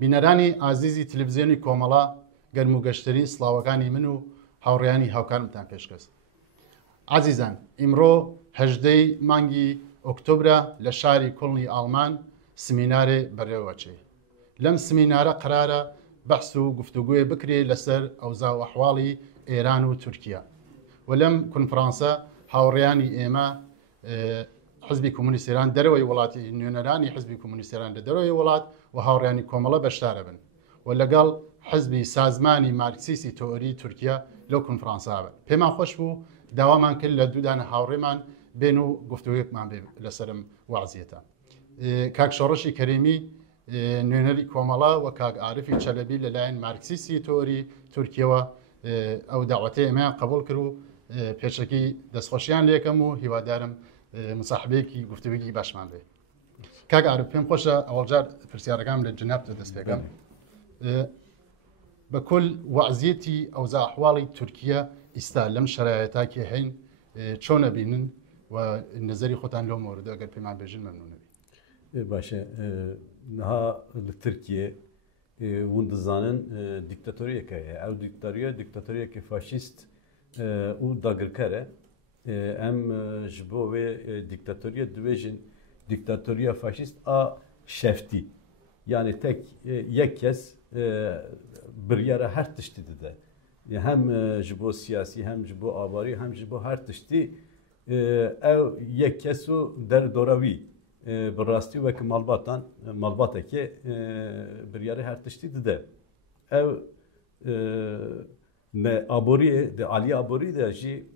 بینەرانی ئازیزی تلڤیزیۆنی کۆمەڵا گەرم و گەشتری سڵاوەکانی من و هاوڕێیانی هاوکارمتان پێشکەس. عزیزان، ئیمڕۆ 18 مانگی ئۆکتۆبرە لە شاری کوڵنی ئاڵمان سمینارێ بەڕێوەچێ. لەم سمینارە قرارە بەحس و گفتوگوێ بکرێ لەسەر ئەوزا و ئەحواڵی ئێران و تورکیا. و لەم کنفرانسە هاوڕێیانی ئێمە حزبی کۆمونیست ئێران دەرەوەی وڵاتی نوێنەرانی حزبی کۆمونیست ئێران لە دەرەوەی وڵات و هاوڕێیانی کۆمەڵە بەشدارە بن و لەگەڵ حزبی سازمانی مارکسیستی تۆری تورکیا لەو کنفرانسا بن. پێمان خۆش بوو داوامان کرد لە دوودانە هاوڕێمان بێن و گفتوگوێکمان بێ لەسەرم وازیەتە. کاک شۆڕشی کەریمی نوێنەری کۆمەڵە و کاک عارفی چەلەبی لەلایەن مارکسیستی تۆری تورکیەوە ئەو داوەتەی ئێمەیان قبول کرد و پێشەکی دەستخۆشیان لێکەم و هیوادارم مساحبەیەکی گفتوگوێکی باشمان بێ. کاک عارف پێم خۆشە ئەوەڵجار پرسیارەکەم لە جنابتە دەست پێکەم. بەکل وەعزیەتی ئەوزا ئەحواڵی تورکیا ئیستا لەم شەرایەتاکی هەین چۆنە بینن و نظری خۆتان لەو مۆردە ئەگەر پێمان بێژن مەمنونەوی. باشە نها لە تورکیە ون دزانن دیکتاتۆریەکە هەیە. ئەو دیکتاتۆریەکی فاشیست û dagirker e em ji bo wê dîktatoriya dibêjin dîktatoriya faşîst a şeftî. Yani tek yek kes biryara her tiştî dide. Hem ji bo siyasî hem ji bo avarî hem ji bo her tiştî ew yek kes û derdora wî bi rastî wekî malbatekê biryara her tiştî dide. Ew me aborî de alî aborî de jî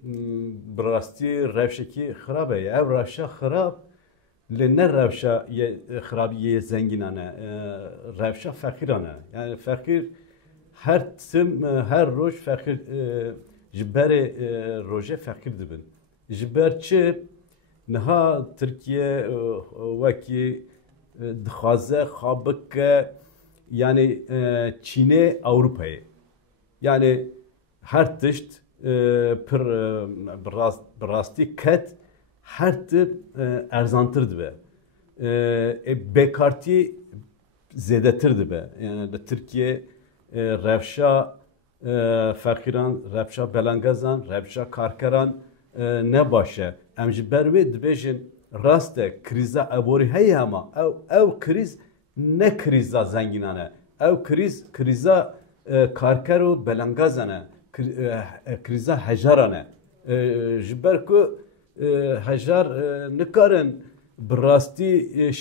bi rastî rewşekî xirab e. Ev rewşa xirab lê ne rewşa xirabiyê zengînan e, rewşa feqîran e. Yani feqîr her tim her roj feqîr ji berê rojê feqîr dibin. Ji ber çi niha Tirkiye wekî dixwaze xwe bike yani Çînê Ewropayê. Yani her tişt pir bi rastî ket her tip erzantır dibe. Bêkartî zêdetir dibe. Yani li Tirkiye rewşa feqîran, rewşa belengezan, rewşa karkeran ne baş e. Em ji ber wê dibêjin rast e krîza eborî heye hema ew krîz ne krîza zengînan e. Ew krîza karker û belengezan e. Krîza hejaran e. Ji ber ku hejar nikarin bi rastî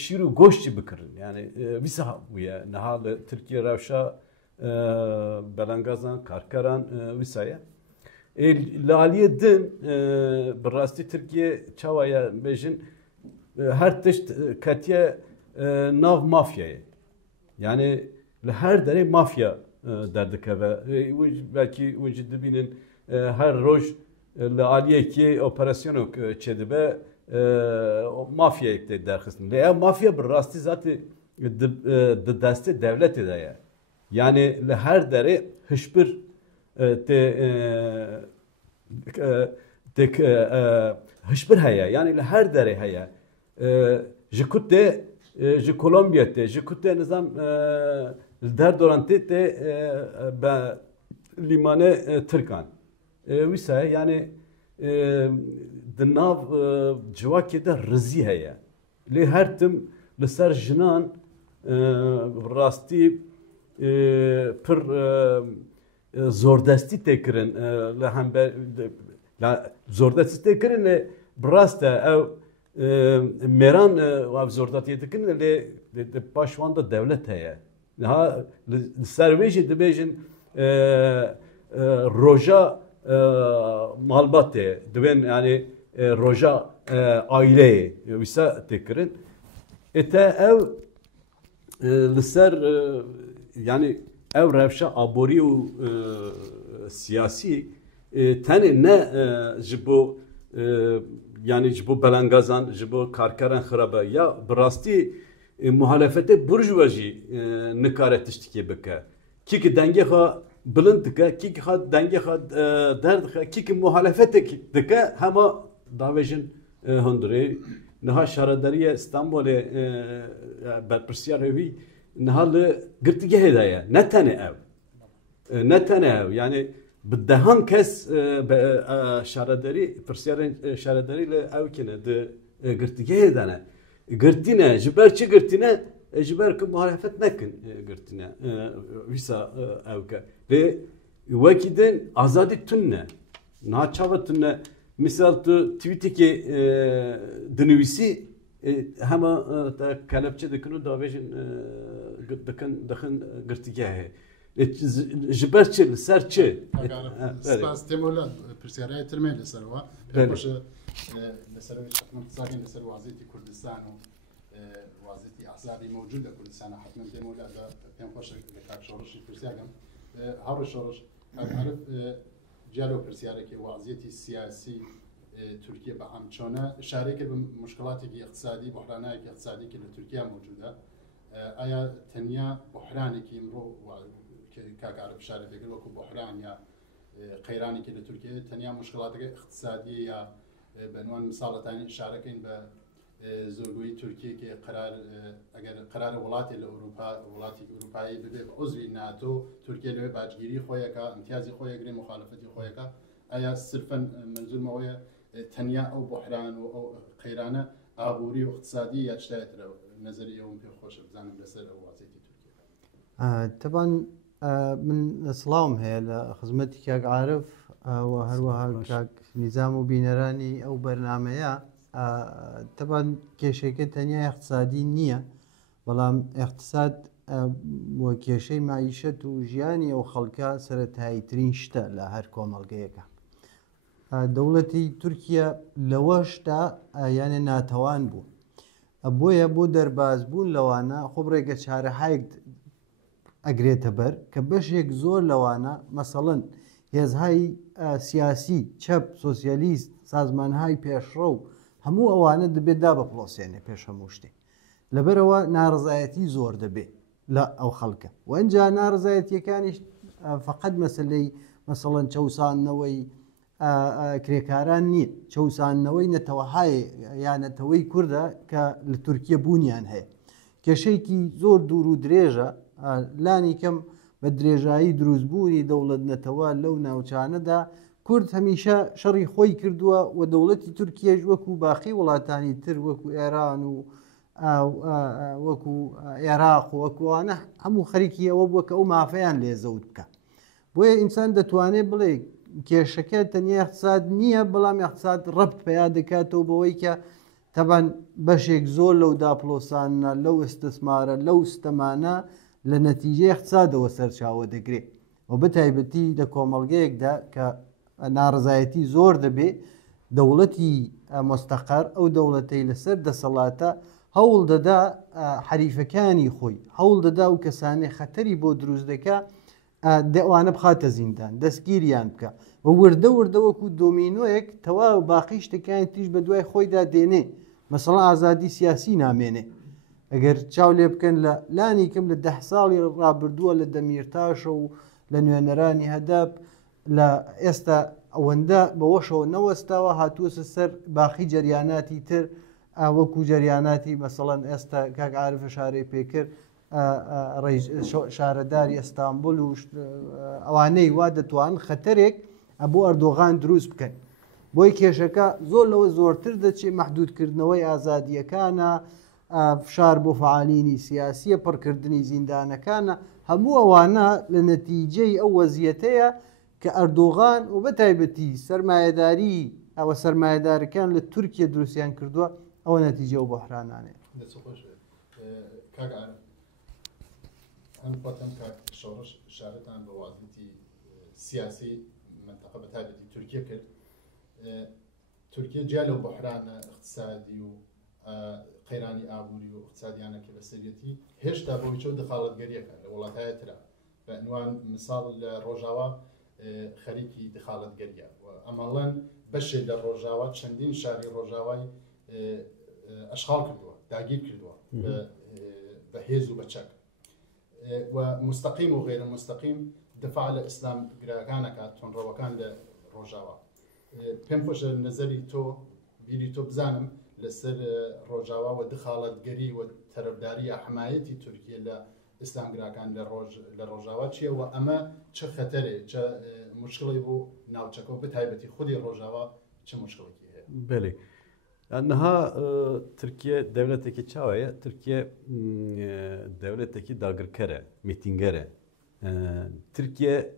şîr û goşt jî bikirin. Yani wîsa bûye niha li Tirkiye rewşa belengezan, karkeran wîsa ye. Li aliyê din bi rastî Tirkiye çawa ye bêjin her tişt ketiye nav mafyayê. Yani li her derê mafya derdikeve. Belkî wê jî dibînin her roj li aliyekî operasyonok çêdibe mafyayek tê derxistin. Lê ev mafya bi rastî zatî di destê devletê de ye. Yani li her derê hişbir hişbir heye. Yani li her derê heye. Ji ku tê ji Kolombiya tê ji ku tê nizam derdoran tê tê be lîmanê Tirkan. Wîsa ye yani di nav civakê de rizî heye. Lê her tim li ser jinan rastî pir zordestî tê kirin li hember zordestî tê kirin lê bi rast e ew mêran ev zordatiyê dikin lê paş wan da devlet heye. Niha li ser wê jî dibêjin roja malbatê dibên yani roja aileyê wîsa tê kirin. Te ev li ser yani ev rewşa aborî û siyasî tenê ne ji bo yani ji bo belengezan ji bo karkeran xirabe ya bi rastî muhalefetê burjuwa jî nikare tiştekê bike. Kîkî dengê xwe bilind dike, kîkî dengê xwe derdike, kîkî muhalefetek dike hema davêjin hundirê. Niha şaredariyê İstanbolê berpirsiyar hêvî نهال قرتجه هدايا نتنى أو نتنى أو يعني بدهان كس شاردري برسيارن شاردري لأو كنا ده قرتجه هدانا قرتنا جبر شو قرتنا جبر كمعرفة نكن قرتنا ويسا أو ك ل وكيدن آزادي تنّه ناچاوتنه مثال تو توییتی دنویسی همه کلبچه دکنو داویجن دکن گرتیگه جبر چه سر چه سپاس تمولا پرسیارای ترمه لسروا باش لسروی حتما ساکن لسر وضعیت کردستان و وضعیت احزابی موجوده کردستان حتما تمولا دا پیم خوش لکاک شورشی پرسیارم هر شورش عارف جالو پرسیاره که وضعیت سیاسی ترکیه به همچنان اشاره کرد به مشکلاتی که اقتصادی بحرانایی که اقتصادی که ترکیه موجوده آیا تنیا بحرانی که امرو که کارب اشاره بگیر وکو بحران یا قیرانی که ترکیه تنیا مشکلات اقتصادی یا به عنوان مثال تانی اشاره کردن به زورگویی ترکیه که اگر قرار ولاتی ولاتی اروپایی بده عضو ناتو ترکیه له باجگیری خویا کا امتیازی خویا گری مخالفتی خویا کا آیا صرفا منظور مویه تنیا او بحران او قیرانه عبوری و اقتصادی یا اشتات نظریه اون به خوش بزنم لسر او وضعیت ترکیه طبعا من سلام هي لخدمتك كاك عارف وهروها كاك نظام وبينراني او برنامجها طبعا كيشيكي تانية اقتصادي نية بلام اقتصاد وكيشي معيشة وجياني او خلقا سرت هاي ترينشتا لهر كومالجيكا دولتي تركيا لواشتا يعني ناتوان بو ابويا بو درباز بون لوانا خبريك شهر حايق اقريتا بر كبش يك زور لوانا مثلا هز هاي سياسي شاب سوسياليست سازمان هاي بيشرو همو اوانه دبي دابا بلوسيني بيش هموشتي لبروا نارزايتي زور دبي لا او خلقه وان جا نارزايتي كان فقد مثلا شوسان نوي كريكاران ني شوسان نوي نتوهاي يعني نتوي كرده كالتركيا بونيان هي كشيكي زور دورو دريجه لاني كم بدريجاي دروزبوني دولة نتوال لو ناوچاندا كرد هميشه شري خوي كردوا ودولتي تركيا وكو باقي ولاتاني تر وكو ايران وكو عراق وكو انا همو خريكيه وبوك او مافيان لي زودك بويا انسان دتواني بلي كيشكه تنيا اقتصاد نيه بلام اقتصاد ربط بيادكاتو بويكا طبعا بشيك زول لو دابلوسان لو استثمار لو استمانه لنتيجه اقتصاد وسرچاوه دغري وبتايبتي د كومالجيك دا ك نارزایتی زۆر دەبێ دەوڵەتی مستەقەر ئەو دەوڵەتەی لەسەر دەسەڵاتە هەوڵ دەدا حریفەکانی خۆی هەوڵ دەدا و کەسانی خەتەری بۆ دروست دەکا دەوانە بخاتە زیندان دەستگیریان بکە و وردە وردە وەکو دۆمینۆیەک تەواو باقی شتەکانی تریش بە دوای خۆیدا دێنێ مەسەڵەن ئازادی سیاسی نامێنێ ئەگەر چاو لێ بکەن لە لانی کەم لە 10 ساڵی ڕابردووە لە دەمیرتاشە و لە نوێنەرانی هەدەب لە ئێستا ئەوەندە بەوەشەوە نەوەستاوە هاتووەسە سەر باقی جەریاناتی تر وەکو جەریاناتی مەسەڵەن ئێستا کاک عارفە شارەی پێکرد شارەداری ئەستانبول و ئەوانەی وا دەتوان خەتەرێک بۆ ئەردۆغان دروست بکەن بۆی کێشەکە زۆر لەوە زۆرتر دەچێت مەحدودکردنەوەی ئازادیەکانە فشار بۆ فعالینی سیاسیە پڕکردنی زیندانەکانە هەموو ئەوانە لە نەتیجەی ئەو وەزیەتەیە کە ئەردۆغان و بەتایبەتی سەرمایەداری ئەوە سەرمایەدارەکان لە تورکیا دروستیان کردووە ئەوە نەتیجە و بەحرانانێ هەم خۆتم کاک شۆڕش شارەتان بە وازنتی سیاسی منتەقە بەتایبەتی تورکیا کرد تورکیا جیا لەو بەحرانە اقتصادی و قەیرانی ئابووری و اقتصادیانە کە بەسەرەتی هێشتا بۆ چۆ دخالەتگەریەکە لە وڵاتایە ترا بە عنوان مثال لە ڕۆژاوا خەریکی دخالەتگەریە و ئەمەڵەن بەشێک لە ڕۆژاوا چەندین شاری ڕۆژاوای ئەشغاڵ کردووە داگیر کردووە بە هێز و بەچەک و مستەقیم و غێرە مستەقیم دفاع لە ئیسلام گراکانەکات تۆنڕەوەکان لە ڕۆژاوا پێم خۆشە نەزەری تۆ بیری تۆ بزانم لەسەر ڕۆژاوا و دخالەتگەری و تەرەفداری حمایەتی تورکیە لە ئیسلامگراکان لە ڕۆژاوا چییە و ئەمە چه خەتەرێ چه مشکڵی بۆ ناوچەکە بە تایبەتی خودی ڕۆژاوا چه مشکڵێکی هەیە بله نها Türkiye devleteki çavaya Türkiye devleteki dagırkere mitingere Türkiye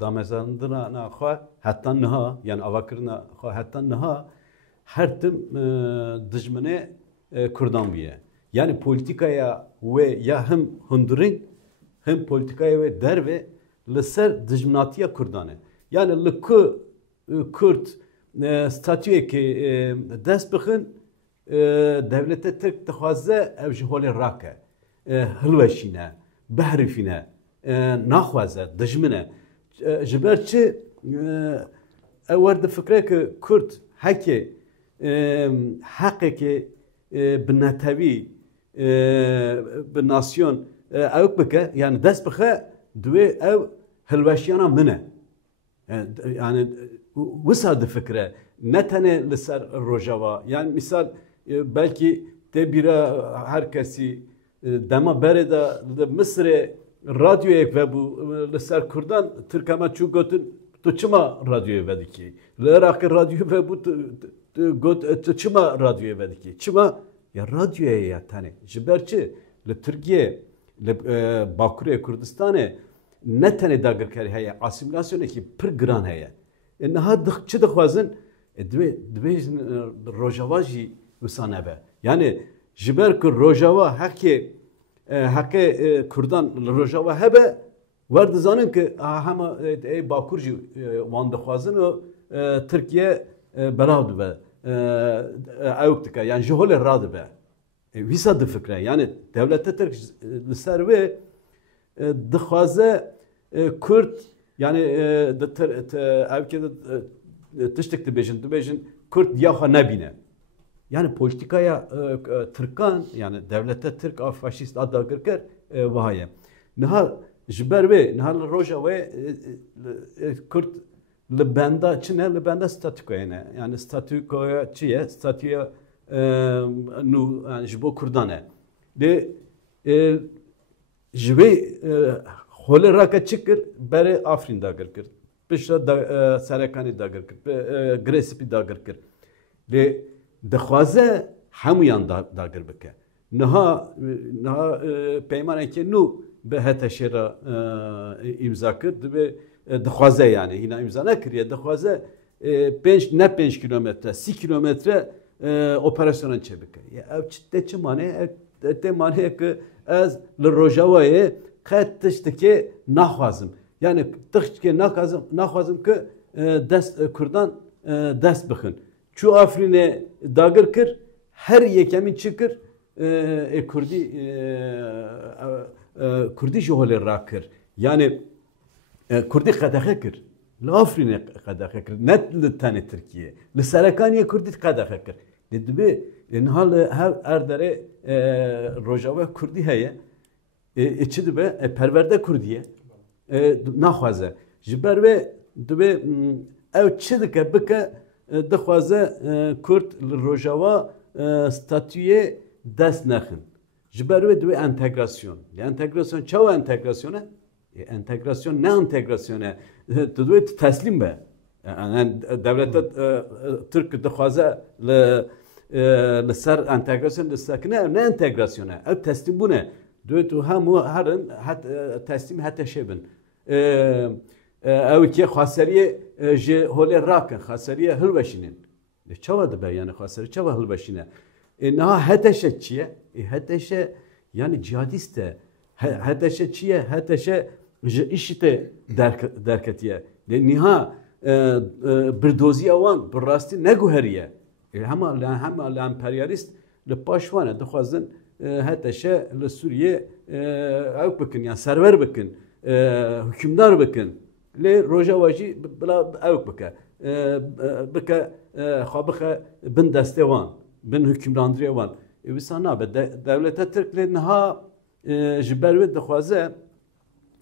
damezanında na xwa hatta naha yani avakırna xwa hatta naha her tim dijmene Kurdan biye yani politikaya ve ya hem hundurin hem politikaya ve derve لسر dijminatiya Kurdanı yani lıkı Kürt statüye ki dest bixin devlete Türk dixwaze ev ji holê rake hilweşîne behrifîne naxwaze dijmine ji ber çi ew werde fikre ki Kürt hekê heqekê bi netewî bi nasyon ew bike yani dest bixe divê ew hilweşiyana min e yani wisa difikre ne tenê li ser rojava yani misal belki te bîra her kesî dema berê de li Misrê radyoyek vebû li ser Kurdan Tirkema çû gotin tu çima radyoyê vedikî li Iraqê radyoyê vebû got tu çima radyoyê vedikî çima ya radyoyê ya tenê ji ber çi li Tirkiye li Bakurê Kurdistanê ne tenê dagirkerî heye asimilasyonekî pir giran heye niha çi dixwazin divê rojava jî wisa nebe yani ji ber ku rojava heqê Kurdan li rojava hebe wer dizanin ki hema Bakur jî wan dixwazin û Tirkiye belav dibe ew dike yani ji holê radibe wîsa difikre yani devleta Tirk li ser wê dixwaze Kürt yani evke tiştek dibêjin Kürt yaxa nebîne yani politikaya Türkan yani devlete Türk a faşist a dagirker vahaye niha ji ber wê niha li roja wê Kürt li benda çi ne li benda statûkoya ne yani statûkoya çi ye statûya nû yani ji bo Kurdan e lê ji wê holê rake çi kir berê Afrîn dagir kir pişta Serekanî dagir kir Giresipî dagir kir lê dixwaze hemûyan dagir bike niha peymanekê nû bi heteşê re îmza kir divê dixwaze yani hîna îmza nekiriye dixwaze 5 kilometre 2 kilometre operasyona çebike ev te çi mane te mane ki ez li rojavayê qet tiştekê naxwazim yani tiştekê naxwazim ki dest Kurdan dest bixin çû Afrînê dagir kir her yekemîn çi kir Kurdî ji holê rakir yani Kurdî qedexe kir li Afrînê qedexe kir ne li tenê Tirkiye li Serekaniyê Kurdî qedexe kir lê divê niha li hev erderê rojava Kurdî heye çi dibe perwerde Kurdiye naxwaze ji ber wê divê ew çi dike bike dixwaze Kurd li rojava statûyê dest nexin ji ber wê divê entegrasyon entegrasyon çawa entegrasyon e entegrasyon ne entegrasyon e tu divê teslîm be devleta Türk dixwaze li ser entegrasyon distekine ne entegrasyon e ev teslîm bûne divê tu hemû herin teslîm hete şebin ew ki xwaseriyê ji holê rakin xwaseriye hilweşînin çawa dibe yani xwaserî çawa hilweşîne niha heteşe çi ye heteşe yani cihadîst e heteşe çi ye heteşe ji îşîtê derketiye niha birdoziya wan bi rastî neguheriye hema li emperyalîst li paş wan e dixwazin heteşe li Sûriyê ew bikin yani server bikin hükümdar bikin lê rojava jî bila ew bike bike xwe bixe bin destê wan bin hükümrandirê wan wisa nabe devleta Tirk lê niha ji ber wê dixwaze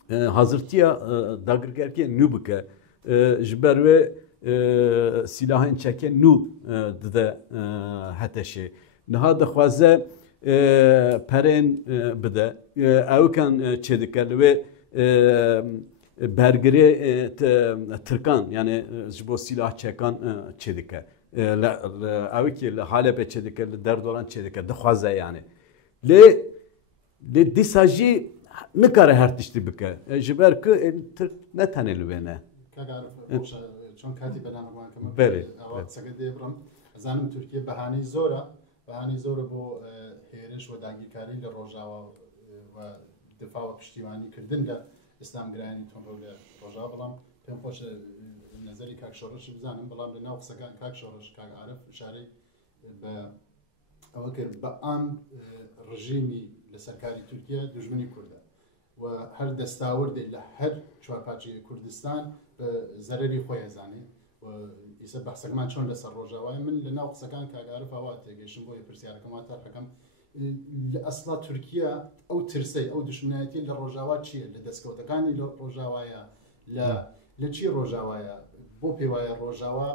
hazirtiya dagirkerkê nû bike ji ber wê silahên çekê nû dide heteşê niha dixwaze پرین بده او کن چه دکل و برگری ترکان یعنی جبو سلاح چکان چه دکل او که حاله به چه دکل در دوران چه دکل دخوازه یعنی لی دیساجی نکاره هر تشتی بکه جبر که ترک نتانه لبنه چون کاتی بەنامەوان کەمە بەێ سەگە دێبڕم ئەزانم تورکیە بەهانەی زۆرە بۆ هێرش و داگیرکاری لە ڕۆژاوە و دفاع و پشتیوانیکردن لە ئیسلامگرایانی تۆمڕۆ لە ڕۆژاوە بەڵام پێم خۆشە نەزەری کاک شۆڕش بزانم بەڵام لە ناو قسەکان کاک شۆڕش کاک عارف شارەی بە ئەوە کرد بە ئام ڕژیمی لە سەرکاری تورکیا دوژمنی کوردە و هەر دەستاوردێک لە هەر چوارپاچی کوردستان بە زەرری خۆی ئەزانێ و ئیسە بەحسەکەمان چۆن لەسەر ڕۆژاوای من لە ناو قسەکان کاگارف ئەوە تێگەشتم بۆ پرسیارەکەمان تاقەکەم لە ئەسڵا تورکیا ئەو ترسەی ئەو دشمنایەتی لە ڕۆژاوا چییە لە دەستکەوتەکانی لە ڕۆژاوایە لە چی ڕۆژاوایە بۆ پێ وایە ڕۆژاوا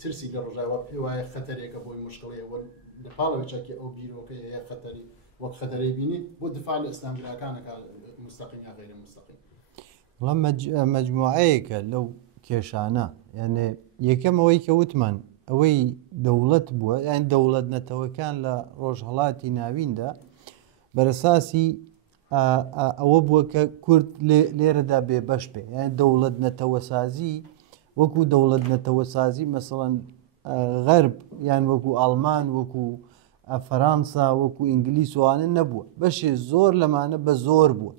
ترسی لە ڕۆژاوا پێ وایە خەتەرێکە بۆی مشکڵەوە لە پاڵەوەی چاکی ئەو بیرۆکە هەیە خەتەری وەک خەتەرەی بینی بۆ دفاع لە ئیسلامگراکانەکە مستەقیم یا غیری مستەقیم وڵام مەجموعەیەکە لەو کێشانە یعنی یەکەمەوەی کە وتمان ئەوەی دەوڵەت بووە یان دەوڵەت نەتەوەکان لە ڕۆژهەڵاتی ناویندا بەرەساسی ئەوە بووە کە کورد لێرەدا بێبەش بێ یان دەوڵەت نەتەوەسازی وەکو دەوڵەت نەتەوەسازی مەسەڵەن غەرب یان وەکو ئاڵمان وەکو فەرانسا وەکو ئینگلیس وانە نەبووە بەشێ زۆر لەمانە بە زۆر بووە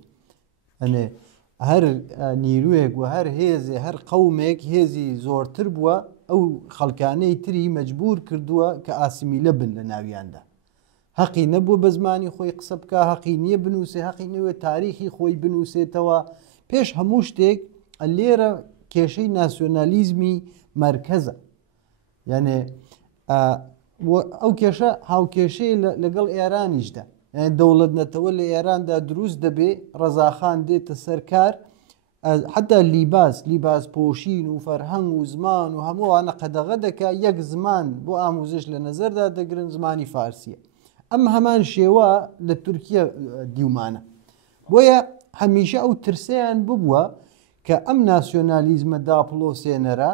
ئەنێ هەر نیرویەک و هەر هێزێ هەر قەومێک هێزی زۆرتر بووە ئەو خەڵکانەی تری مەجبور کردووە کە ئاسیمیلە بن لە ناویاندا حەقی نەبووە بە زمانی خۆی قسە بکە حەقی نییە بنووسێ حەقی نەوێت تاریخی خۆی بنووسێتەوە پێش هەموو شتێک لێرە کێشەی ناسیۆنالیزمی مرکزە یعنی ئەو کێشە هاوکێشەی لەگەڵ ئێرانیشدا دەوڵەت نەتەوە لە ئێراندا دروست دەبێ ڕەزاخان دێتە سەرکار حتا لیباس پۆشین و فەرهەنگ و زمان و هەمووانە قەدەغە دەکا یەک زمان بۆ ئاموزش لە نەزەردا دەگرن زمانی فارسیە ئەم هەمان شێوە لە تورکیا دیومانە بۆیە هەمیشە ئەو ترسیان ببووە کە ئەم ناسیۆنالیزمە داپڵۆسێنەرە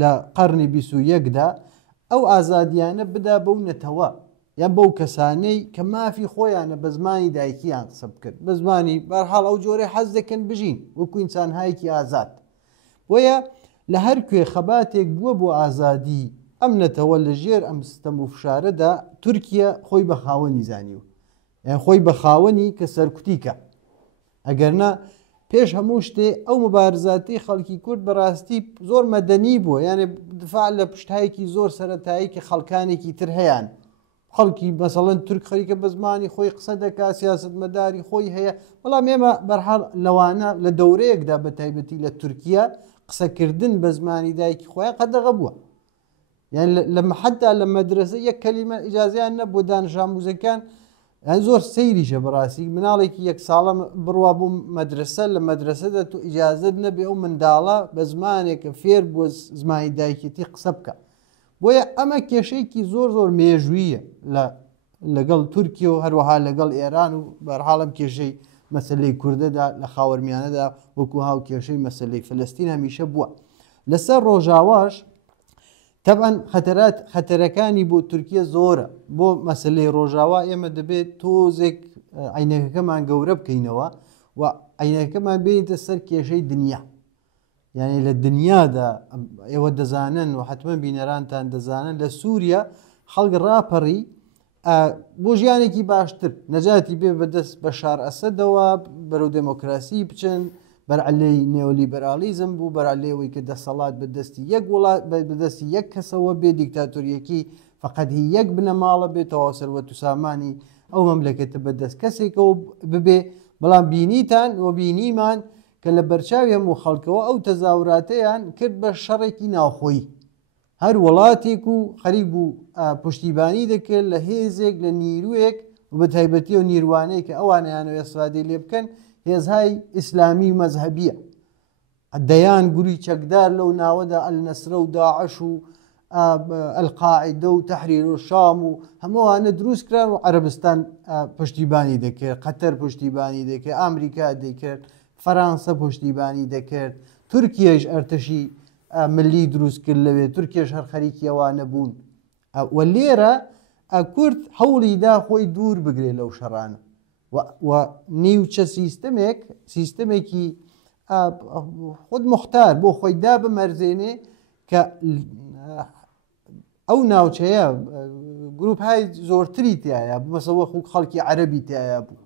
لە قەرنی 21دا ئەو ئازادیانە بدا بەو نەتەوە یان بەو کەسانەی کە مافی خۆیانە بە زمانی دایکیان قسە بکرد بە زمانی بەرحاڵ ئەو جۆرە حەز دەکەن بژین وەکو ئینسانهایەکی ئازاد بۆیە لە هەر کوێ خەباتێک بووە بۆ ئازادی ئەم نەتەوە لە ژێر ئەم ستەم و فشارەدا تورکیا خۆی بە خاوەنی زانیوە یان خۆی بە خاوەنی کە سەرکوتیکە ئەگەرنا پێش هەموو شتێ ئەو مبارزاتی خەڵکی کورد بەڕاستی زۆر مەدەنی بووە یانێ دفاع لە پشتایەکی زۆر سەرەتایی کە خەڵکانێکی تر هەیەن خەڵکی مەسەڵەن تورک خەریکە بە زمانی خۆی قسە دەکا سیاسەتمەداری خۆی هەیە بەڵام ئێمە بەرحاڵ لەوانە لە دەورەیەکدا بە تایبەتی لە تورکیا قسەکردن بە زمانی دایکی خۆیان قەدەغە بووە یان لە حتا لە مەدرسە یەک کەلیمە ئیجازیان نەبوو دانش ئاموزەکان زۆر سەیریشە بەڕاستی مناڵێکی یەک ساڵە بڕوا بوو مەدرسە لە مەدرسەدا تو ئیجازت نەبێ ئەو منداڵە بە زمانێکە فێر بۆ زمانی دایکێتی قسە بکە بۆیە ئەمە کێشەیەکی زۆر مێژوویە لەگەڵ تورکیا و هەروەها لەگەڵ ئێران و بەرحاڵم کێشەی مەسلەی کوردەدا لە خاوەرمیانەدا وەکو هاو کێشەی مەسلەی فلەستین هەمیشە بووە لەسەر ڕۆژاواش تەبەن خەتەرەکانی بۆ تورکیا زۆرە بۆ مەسلەی ڕۆژاوا ئێمە دەبێت تۆزێک عینەکەمان گەورە بکەینەوە و عینەکەمان بێنیتە سەر کێشەی دنیا یعنی لە دنیادا ئێوە دەزانن و حتمما بینەرانتان دەزانن لە سووریا خەڵک ڕاپەڕی بۆ ژیانێکی باشتر نەجاتی بێ بەدەست بە شار ئەسەدەوە بەرەو دموکراسی بچن بەرعلەی نێۆلیبەرالیزم بوو بەرعلێەوەی کە دەسەڵات بەدەستی یەک وڵات بەدەستی یەک کەسەوە بێ دیکتاتۆریەکی فقط هی یەک بنەماڵە بێتەوە سەروەت و سامانی ئەو مەملەکەتە بەدەست کەسێکەوە ببێ بەڵام بینیتان و بینیمان کە لە بەرچاوی هەموو خەڵکەوە ئەو تەزاوراتەیان کرد بە شەڕێکی ناوخۆیی هەر وڵاتێک و خەریک بوو پشتیبانی دەکرد لە هێزێک لە نیرویەک و بە تایبەتی و نیروانەیە کە ئەوانیانەوە ئەسوادەی لێ بکەن هێزهای ئیسلامی و مەزهەبیە دەیان گوری چەکدار لەو ناوەدا ئەلنەسرە و داعش و القاعدە و تحریر و شام و هەمووانە دروست کران و عەرەبستان پشتیبانی دەکرد، قەتەر پشتیبانی دەکرد، ئامریکا دەکرد، فەرانسە پشتیبانی دەکرد، تورکیەش ئەرتەشی ملی دروست کرد لەوێ، تورکیەش هەر خەریکی ئەوانە بوون. و لێرە کورد هەوڵیدا خۆی دوور بگرێت لەو شەڕانە و نیوچە سیستەمێکی خود مختار بۆ خۆی دا بمەرزێنێ کە ئەو ناوچەیە گروپهای زۆرتری تایە بمەسە وەکو خەڵکی عەرەبی تایە بوو،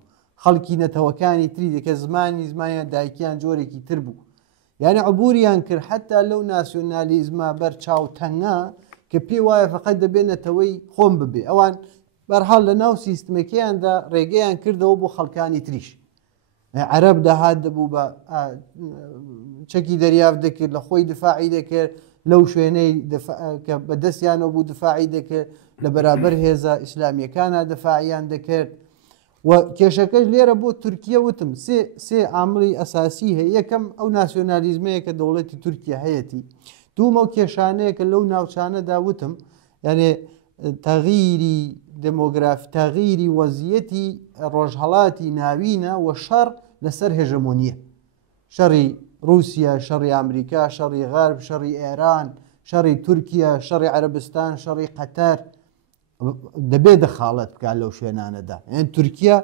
خەڵکی نەتەوەکانی تری دەکە زمانیان دایکیان جۆرێکی تر بوو، یعنی عبوریان کرد حتا لەو ناسیۆنالیزمە بەر چاو تەنگا کە پێی وایە فقط دەبێنەتەوەی خۆم ببێ. ئەوان بەرحاڵ لە ناو سیستمەکەیاندا ڕێگەیان کردەوە بۆ خەڵکانی تریش. عەرەب داهات دەبوو بە چەکی دەریافت دەکرد، لە خۆی دفاعی دەکرد، لەو شوێنەی کە بەدەستیانەوە بوو دفاعی دەکرد، لە بەرابەر هێزە ئیسلامیەکانە دفاعیان دەکرد. و کێشەکەش لێرە بۆ تورکیە وتم سێ عامڵی ئەساسی هەیە. یەکەم ئەو ناسیۆنالیزمەیە کە دەوڵەتی تورکیا هەیەی، دوومە و کێشانەیە کە لەو ناوچانەدا وتم، یعنی تەغییری دمۆگرافی، تەغییری وەزیەتی ڕۆژهەڵاتی ناوینە و شەڕ لەسەر هێژەمۆنیە، شەڕی رووسیا، شەڕی ئەمریکا، شەڕی غەرب، شەڕی ئێران، شەڕی تورکیا، شەڕی عەرەبستان، شەڕی قەتەر دەبێت دەخاڵەت بکات لەو شوێنانەدا. یان تورکیا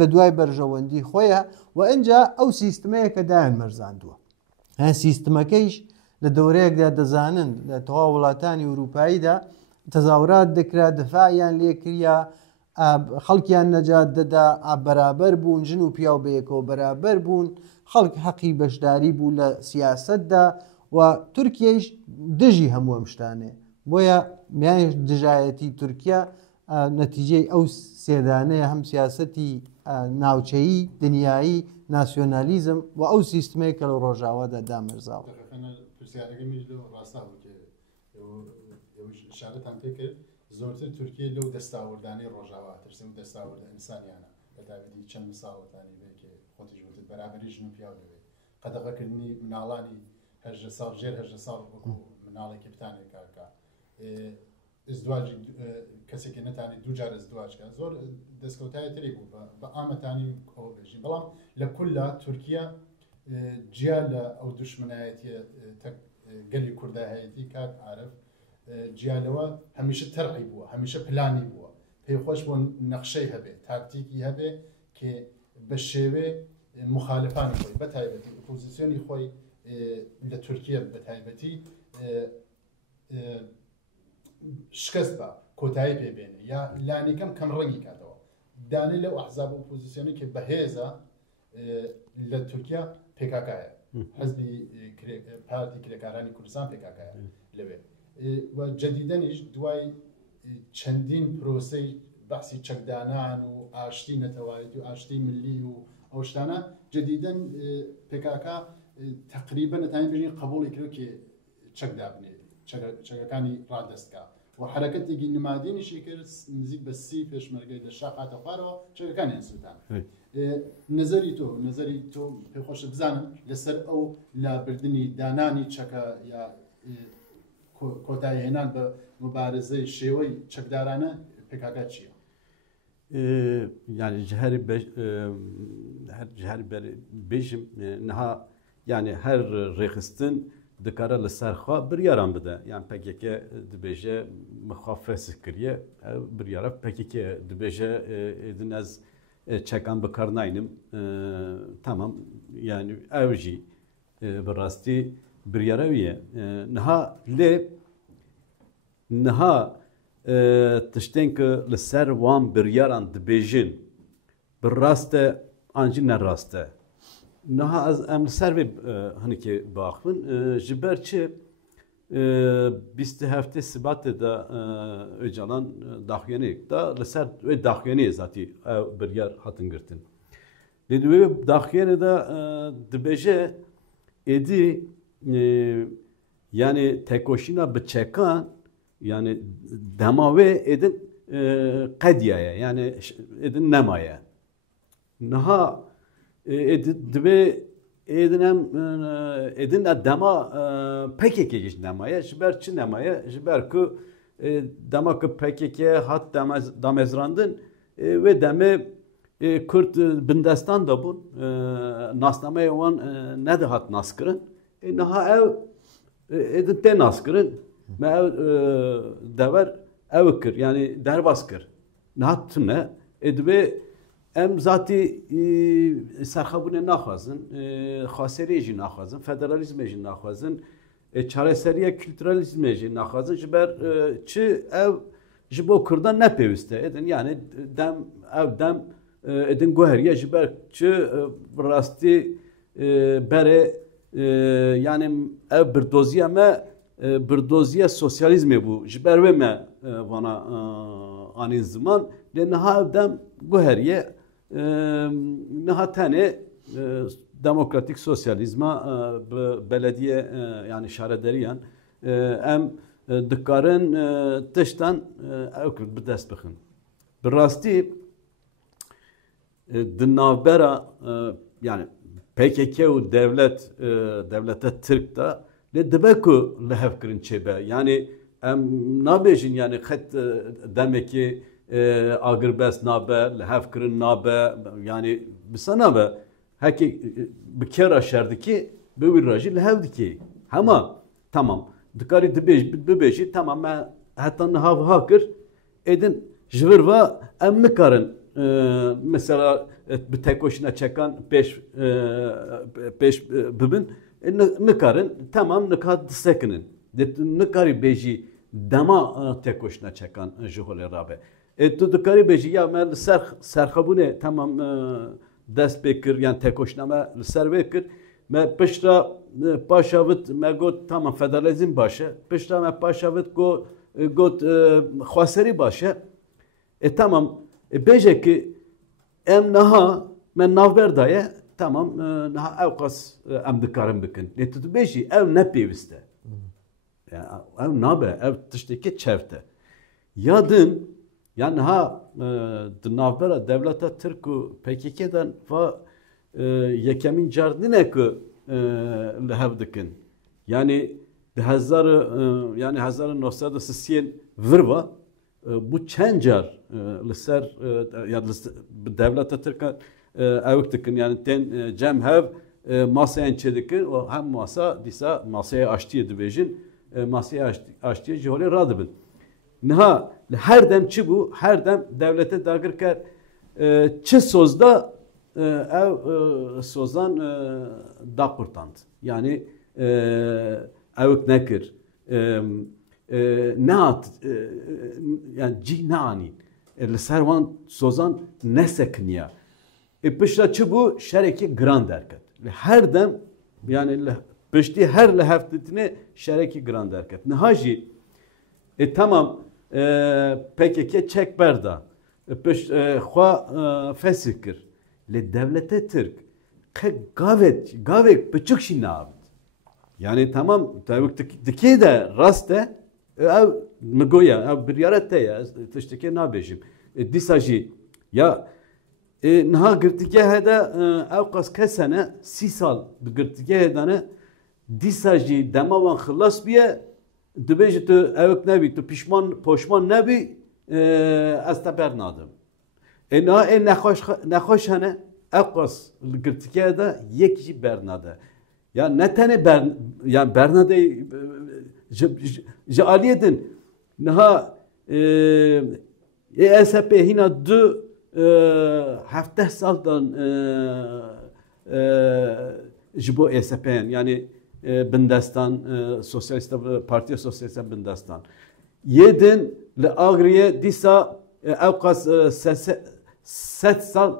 بە دوای بەرژەوەندی خۆیە و ئەنجا ئەو سیستمەیە کە دایان مەرزاندووە. سیستمەکەیش لە دەورەیەکدا دەزانن لە تەواو وڵاتانی ئوروپاییدا تەزاورات دەکرا، دفاعیان لێکریا، خەڵکیان نەجات دەدا، بەرابەر بوون، ژن و پیاو بەیەکەوە بەرابەر بوون، خەڵک حەقی بەشداری بوو لە سیاسەتدا و تورکیایش دژی هەموو ئەم شتانەیە. بۆیە میانش دژایەتی تورکیا نەتیجەی ئەو سێدانەیە، هەم سیاسەتی ناوچەیی، دنیایی، ناسیۆنالیزم و ئەو سیستمەیە کە لە ڕۆژاوادا دامەرزاوە. شارەتان پێ کرد زۆرتر تورکیە لەو دەستاوەردانی ڕۆژاوا ترسم دەستاوەردە ئینسانیانە بەتابەتی چەند مساوەتانی بێکێ خۆتیش وتت بەرابەری ژن و پیاو دەبێت، قەدەغەکردنی مناڵانی 18 ساڵ ژێر 18 ساڵ وەکو مناڵێکی بتانێک کارکە، ئزدواجی کەسێکی نەتانی دوو جار ئەزدواجکە، زۆر دەستکەوتایەتری بوو بە ئامەتانی ئەوە بێژین. بەڵام لە کولا تورکیا جیا لە ئەو دوشمنایەتیە گەلی کوردایەتی کات عارف جیالەوە هەمیشە تەرعی بووە، هەمیشە پلانی بووە، پێیخۆش بۆ نەخشەی هەبێ، تاکتیکی هەبێ کە بە شێوێ مخالفانی خۆی بە تایبەتی ئۆپۆزیسیۆنی خۆی لە تورکیا بە تایبەتی شکست بە کۆتایی پێبێنێ یا لانیکەم کەم ڕەنگی کاتەوە. دانێ لەو ئەحزاب ئۆپۆزیسیۆنی کە بەهێزە لە تورکیا پێکاکایە، حەزبی پارتی کرێکارانی کوردستان پێکاکایە لەوێ و جەدیدەنیش دوای چەندین پرۆسەی بەحسی چەکدانان و ئاشتی نەتەوایەتی و ئاشتی ملی و ئەو شتانە جەدیدەن پێکاکا تقریبا نەتوانین بژین قبوڵی کرد کە چەک دابنێ، چەکەکانی ڕادەستکە و حرەکەتێکی نمادینیشی کرد نزیک بە 30 پێشمەرگەی لە شاق هاتە خوارەوە چەکەکانیان سووتان. نظری تۆ پێخۆشە بزانم لەسەر ئەو لابردنی دانانی چەکە یا کۆتایی هێنان بە مبارزەی شێوەی چەکدارانە پێکاکات چییە؟ یعنی جهەری بێژم نەها یعنی هەر ڕێخستن دکارە لەسەر خوا بریاران بدە، یان پەکێکە دبێژە مخوا فەسح کردیە بریارە پەکێکە دبێژە ئێدن ئەز چەکان بەکار ناینم تەمام یعنی ئەوژی بەڕاستی بریارەویە نەها لێ نەها تشتێن کە لەسەر وان بریاران دبێژن بڕاستە ئانجی نەڕاستە نەها ئەم لەسەر وێ هەنێکێ باخبن ji ber çi 27 Sibatê de Öcalan daxuyanê da li ser wê daxuyanê zatî ew biryar hatin girtin. Lê di wê daxuyanê de dibêje êdî yani tekoşîna bi çekan yani dema wê êdin qediye yani êdin nemaye. Niha divê edin dema PKK giş nemaya jiber çi nemaya jiber ku dema ku PKK hat damezrandın ve deme Kürt bindestan da bun nasnamaya wan ne de hat naskırın naha ev edin te naskırın me ev dever ev kır yani derbas kır nahat tüne edbe em zati serxabune naxwazin xaserî jî naxwazin federalizmê jî naxwazin çareseriya kültüralizmê jî naxwazin ji ber çi ev ji bo Kurdan nepêwîst e edin yani dem ev dem edin guheriye ji ber çi rastî berê yani ev birdoziya me birdoziya sosyalizmê bû ji ber wê me vana anî ziman lê niha ev dem guheriye niha tenê demokratik sosyalizma belediye yani şarederiyan em dikarin tiştan ew kir bi dest bixin. Bi rastî di navbera yani PKK û devleta Tirk da lê dibe ku li hevkirin çêbe yani em nabêjin yani xet demekî agirbest nabe, li hevkirin nabe yani bisa nabe hekî bi kera şerdikî bi wî rajî li hev dikê hema tamam dikarî bibêjî tamam me heta niha wiha kir êdin ji vir ve em nikarin mesela bi tekoşîna çekan pêş bibin nikarin tamam nikha disekinin nikarî bêjî dema tekoşîna çekan ji holê rabe tu dikarî bêjî ya me li ser serxebûnê tamam dest pê kir yani tekoşîna me li ser wê kir me pişta paşa vit me got tamam federalizm baş e pişta me paşa vit got xweserî baş e tamam bêje ki em niha me navber daye tamam niha ew qas em dikarin bikin lê tu dibêjî ew nepêwîst e ew nabe ew tiştekî çeft e ya din yani ha di navbera devleta Tirk û PKK'dan va yekemîn car nine ku li hev dikin yani di yani 1930 vir va bu çend car li ser ya devleta Tirk ew dikin yani tên cem hev masayên çê dikin û hem masa dîsa masaya aştiye dibêjin masaya aştiye ji holê radibin niha her dem çi bû her dem devlete dagir ker çi sozda ev sozan daqurtand yani ew nekir nehat yani cî neanîn li ser wan sozan nesekiniya pişta çi bû şerekî giran derket her dem yani piştî her li hevtetine şerekî giran derket niha jî tamam PKK çek berda xwe fesih kir lê devlete Tirk gavek biçûk jî nabit yani tamam dikê de rast e ew mi goya ew biryara te ye tiştekê nabêjim dîsa jî ya niha girtîgehê de ew qas kesene 30 sal bi girtîgehê dane dîsa jî dema wan xilas biye dibêjî tu evek nebî tu poşman nebî ez te bernadim nexweş hene ew qas li girtîgehê de yek jî bernade ya ne tenê yani bernadê ji aliyê din niha ESP hîna du hefteh saldan ji bo ESP'yen yani bindestan Partiya Sosyalîsta bindestan yedin li Agriye dîsa ew qas sed sal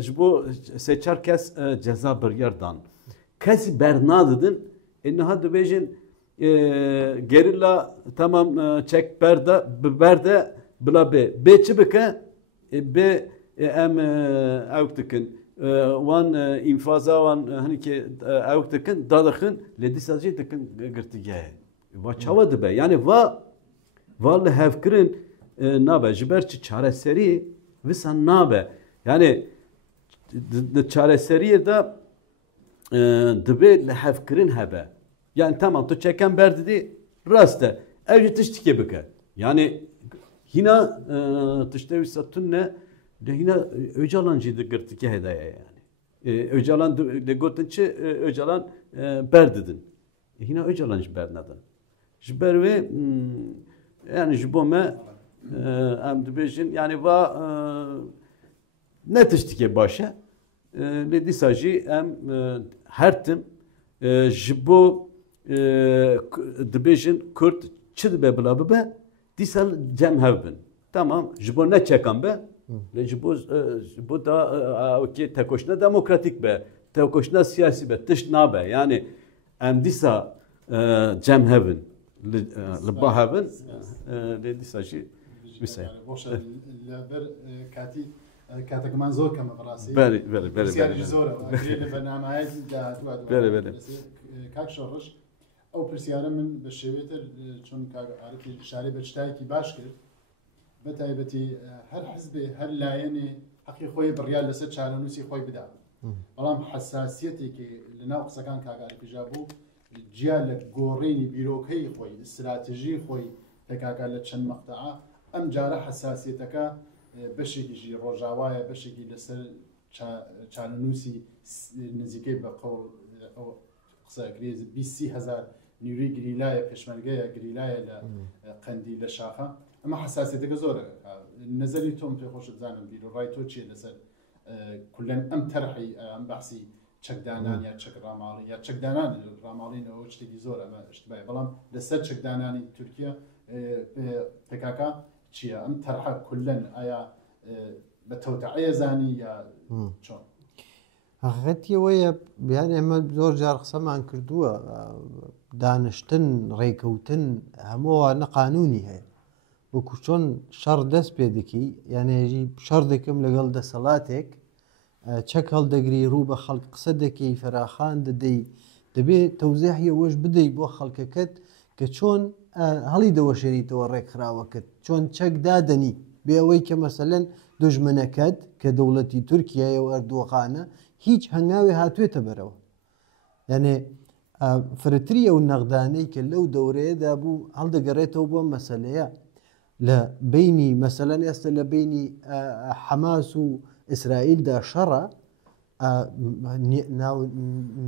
ji bo seçar kes ceza biryar dan kesî bernadidin niha dibêjin gerilla tamam çek berde bila bê çi bike bê em ew dikin wan înfaza wan hinekê ew dikin dadixin lê dîsa jî dikin girtîgehê va çawa dibe yani va li hevkirin nabe ji ber çi çareserî wisa nabe yani di çareseriyê de دبێت لە هەفکردن هەبە یان تەمام تۆ چەکەم بەرددی ڕاستە ئەوژی تشتێکێ بکە یانێ هینا تشتەوی سەتونە لە هینا ئۆجاڵانجی دەگرتکە هێدایە یانی ئۆجاڵان لەگوتن چ ئۆجاڵان بەرددن هینا ئۆجاڵانج بەرنەدن ji ber wê yani ji bo me em dibêjin yani va ne tiştikê baş e lê dîsa jî em her tim ji bo dibêjin Kurd çi dibe bila bibe dîsa cem hev bin tamam ji bo ne çekan be lê ji bo da tekoşna demokratîk be tekoşna siyasî be tişt nabe yani em dîsa cem hevin li ba hevin lê dîsa jî ber katî کاتەکەمان زۆر کەمە بەڕاستی زۆرە لە بەرنامەیە کاک شەڕش ئەو پرسیارە من بە شێوێتر چۆن عارفی شارێ بە شتایەکی باش کرد بە تایبەتی هەر حزبێ هەر لایەنێ حەقی خۆی بڕیار لەسەر چارەنووسی خۆی بدا بەڵام حساسیەتێکی لەناو قسەکان کاگارپیژا بوو جیا لە گۆڕینی بیرۆکەی خۆی استراتژی خۆی لەکاکە لە چەند مەقتەعە ئەم جارە حساسیەتەکە بەشێکیژی ڕۆژاوایە بەشێکی لەسەر چارەنووسی نزیکەی بە قەڵ قسەکرێ 20,000 نیروی گریلایە پێشمەرگەیە گریلایە لە قەندی لە شاخە ئەمە حساسیەتەکە زۆرە نەزەری تۆم پێخۆشت بزانم بیرۆڕای تۆ چیە لەسەر کولەن ئەم تەرحی ئەم بەحسی چەکدانان یا چەک ڕاماڵی یا چەکدانان ڕاماڵینەوە شتێکی زۆر ئەمە شتبای بەڵام لەسەر چەکدانانی تورکیا پێکاکە چییە ئەم تەرحە کولەن ئایا بە تەوتەعەیە زانی یا چۆن حقیقەتیەوەیە بیان ئێمە زۆر جار قسەمان کردووە دانیشتن ڕێکەوتن هەمووە نەقانونی هەیە وەکو چۆن شەڕ دەست پێ دەکەی یانێژی شەڕ دەکەم لەگەڵ دەسەڵاتێک چەک هەڵدەگری ڕوو بە خەڵک قسە دەکەی فەراخان دەدەی دەبێت تەوزیحی ئەوەش بدەیت بۆ خەڵکەکەت کە چۆن هەڵی دەوەشێنیتەوە ڕێکخراوەکەت چۆن چەک دادەنی بێ ئەوەی کە مەسەلەن دوژمنەکەت کە دەوڵەتی تورکیایە و ئەردوغانە هیچ هەنگاوی هاتوێتە بەرەوە یعنێ فرتری ئەو نەقدانەی کە لەو دەورەیەدا بوو هەڵدەگەڕێتەوە بۆ مەسەلەیە لە بینی مەسەلەن ئێستا لە بینی حەماس و ئیسرائیلدا شەڕە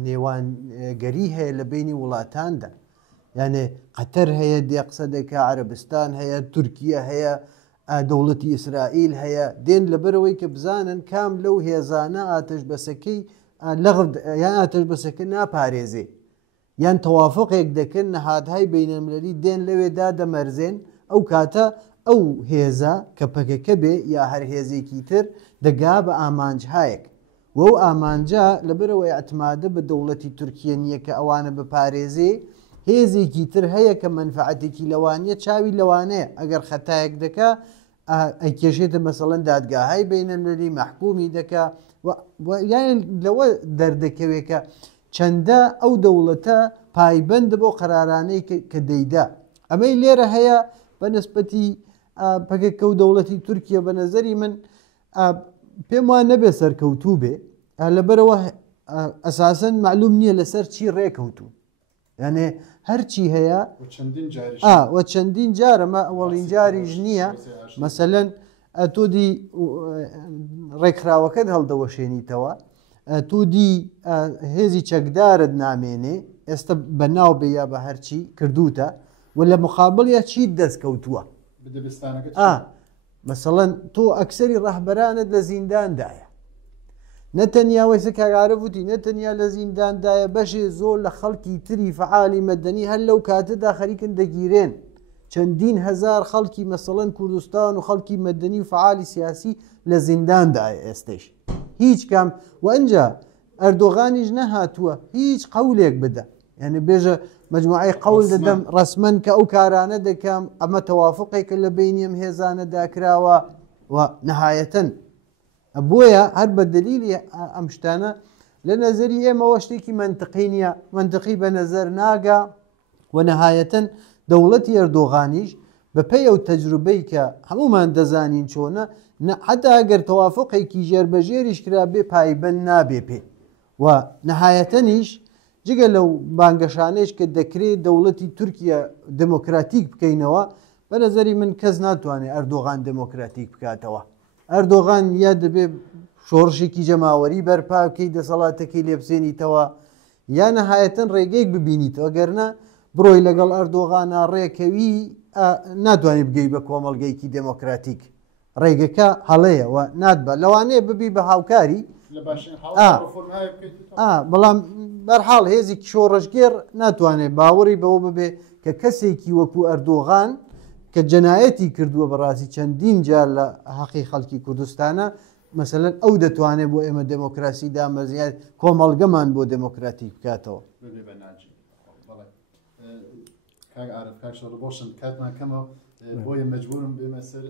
نێوانگەری هەیە لە بینی وڵاتاندا یعنی قەتەر هەیە دێ قسە دەکە عەرەبستان هەیە تورکیە هەیە دەوڵەتی ئیسرائیل هەیە دێن لەبەرەوەی کە بزانن کام لەو هێزانە ئاتەش بەسەکەی یان ئاتەش بەسەکە ناپارێزێ یان تەوافقێک دەکەن نەهادهای بینەملەلی دێن لەوێدا دەمەرزێن ئەو کاتە ئەو هێزە کە پەکەکە بێ یا هەر هێزێکی تر دەگا بە ئامانجهایەک وەو ئامانجا لەبەرەوەی ئەتمادە بە دەوڵەتی تورکیە نییە کە ئەوانە بپارێزێ هێزێکی تر هەیە کە منفعەتێکی لەوانە چاوی لەوانەیە ئەگەر خەتایەک دەکا ئەیکێشێتە مەسەڵەن دادگاهای بینەملەلی مەحکومی دەکا یان لەوە دەردەکەوێت کە چەندە ئەو دەوڵەتە پایبەند بۆ قەرارانەی کە دەیدا ئەمەی لێرە هەیە بە نسبەتی پەکەکە و دەوڵەتی تورکیە بە نەزەری من پێم وان نەبێ سەرکەوتوو بێ لەبەرەوە ئەساسەن معلوم نییە لەسەر چی ڕێکەوتوو یعنی هەرچی هەیە وە چەندین جارەمە ئەوەڵین جاریش نییە مەسەلەن تۆ دی ڕێکخراوەکەت هەڵدەوەشێنیتەوە تۆ دی هێزی چەکدارت نامێنێ ئێستا بەناو بێ یا بە هەرچی کردوتە و لە مقابڵە چیت دەستکەوتووە مەسەڵەن تۆ ئەکسەری ڕەهبەرانت لە زینداندایە نەتەنیا وەیسە کاگارەوتی نەتەنیا لە زینداندایە بەشێ زۆر لە خەڵکی تری فعالی مەدەنی هەر لەو کاتەدا خەریکن دەگیرێن چەندین هەزار خەڵکی مەسەڵەن کوردستان و خەڵکی مەدەنی و فعالی سیاسی لە زینداندایە ئێستش هیچ کام و ئەنجا ئەردۆغانیش نەهاتووە هیچ قەولێک بدە یعنی بێژە مجموعی قەول دەدەم ڕسمەن کە ئەو کارانە دەکەم ئەمە تەوافقێکە لە بینیم هێزانەدا کراوە و نەهایەتەن بۆیە هەر بە دلیلی ئەم شتانە لە نەزەری ئێمەوە شتێکی منطقی نییە منطقی بە نەزەر ناگا و نەهایەتەن دەوڵەتی ئەردۆغانیش بە پێی ئەو تەجروبەی کە هەمومان دەزانین چۆنە حتا ئەگەر تەوافقێکی ژێربەژێریش کرا بێ پایبەند نابێ پێ و نهایەتەنیش جگە لەو بانگەشانەیەش کە دەکرێت دەوڵەتی تورکیا دموکراتیک بکەینەوە بە نەزەری من کەس ناتوانێت ئەردۆغان دموکراتیک بکاتەوە. ئەردۆغان یا دەبێت شۆڕشێکی جەماوەری بەرپا بکەی دەسەڵاتەکەی لێبسێنیتەوە یا نەهایەتەن ڕێگەیەک ببینیتەوە گەرنە بڕۆی لەگەڵ ئەردۆغانە ڕێکەوی ناتوانێت بگەی بە کۆمەڵگەیەکی دموکراتیک ڕێگەکە هەڵەیە و ناتبە لەوانەیە ببی بە هاوکاری بەڵام بەرحاڵ هێزێکی شۆڕژگێر ناتوانێت باوەڕی بەوە ببێ کە کەسێکی وەکو ئەردۆغان کە جەنایەتی کردووە بەڕاستی چەندین جار لە حەقی خەڵکی کوردستانە مەسەلەن ئەو دەتوانێت بۆ ئێمە دموکراسی دامەزیاد کۆمەڵگەمان بۆ دموکراتیک بکاتەوە. بۆشن کاتمان کەمەوە بۆیە مەجبورم بێمە سەر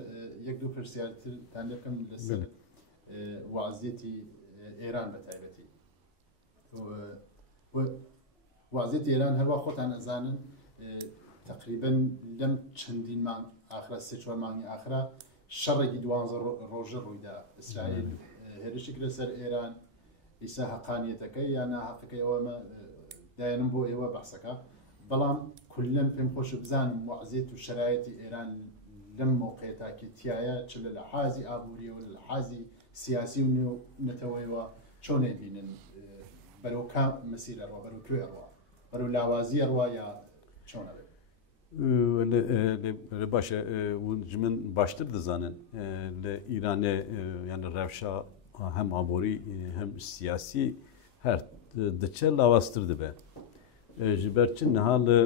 یەک دوو پرسیارترتان لەکەم لەسەر وازیەتی ئێران بە تایبەتی. وازیەتی ئێران هەروە خۆتان ئەزانن تقریبا لەم چەندین مانگ ئاخرا سێ چوار مانگی ئاخرا شەڕێکی 12 ڕۆژە ڕوویدا ئیسرائیل هێرشی کرد سەر ئێران ئیسا حەقانیەتەکەی یان ناحەقەکەی ئەوەمە دایانم بۆ ئێوە بەحسەکە بەڵام کولەن پێم خۆش بزانم وازیەت و شرایەتی ئێران لەم موقعێتاکی تایە چ لە لەحازی ئابووریەوە لە لەحازی سیاسی و نەتەوەیەوە چۆنێ بینن بەرەو کام مەسیر ئەڕوا بەرەو کوێ ئەڕوا بەرەو لاوازی ئەڕوا یا چۆنە بێت باشە من باشتر دەزانن لە ئیرانێ یان ڕەوشە هەم ئابووری هەم سیاسی هەر دچە لاوازتر دەبێت ji ber çi niha li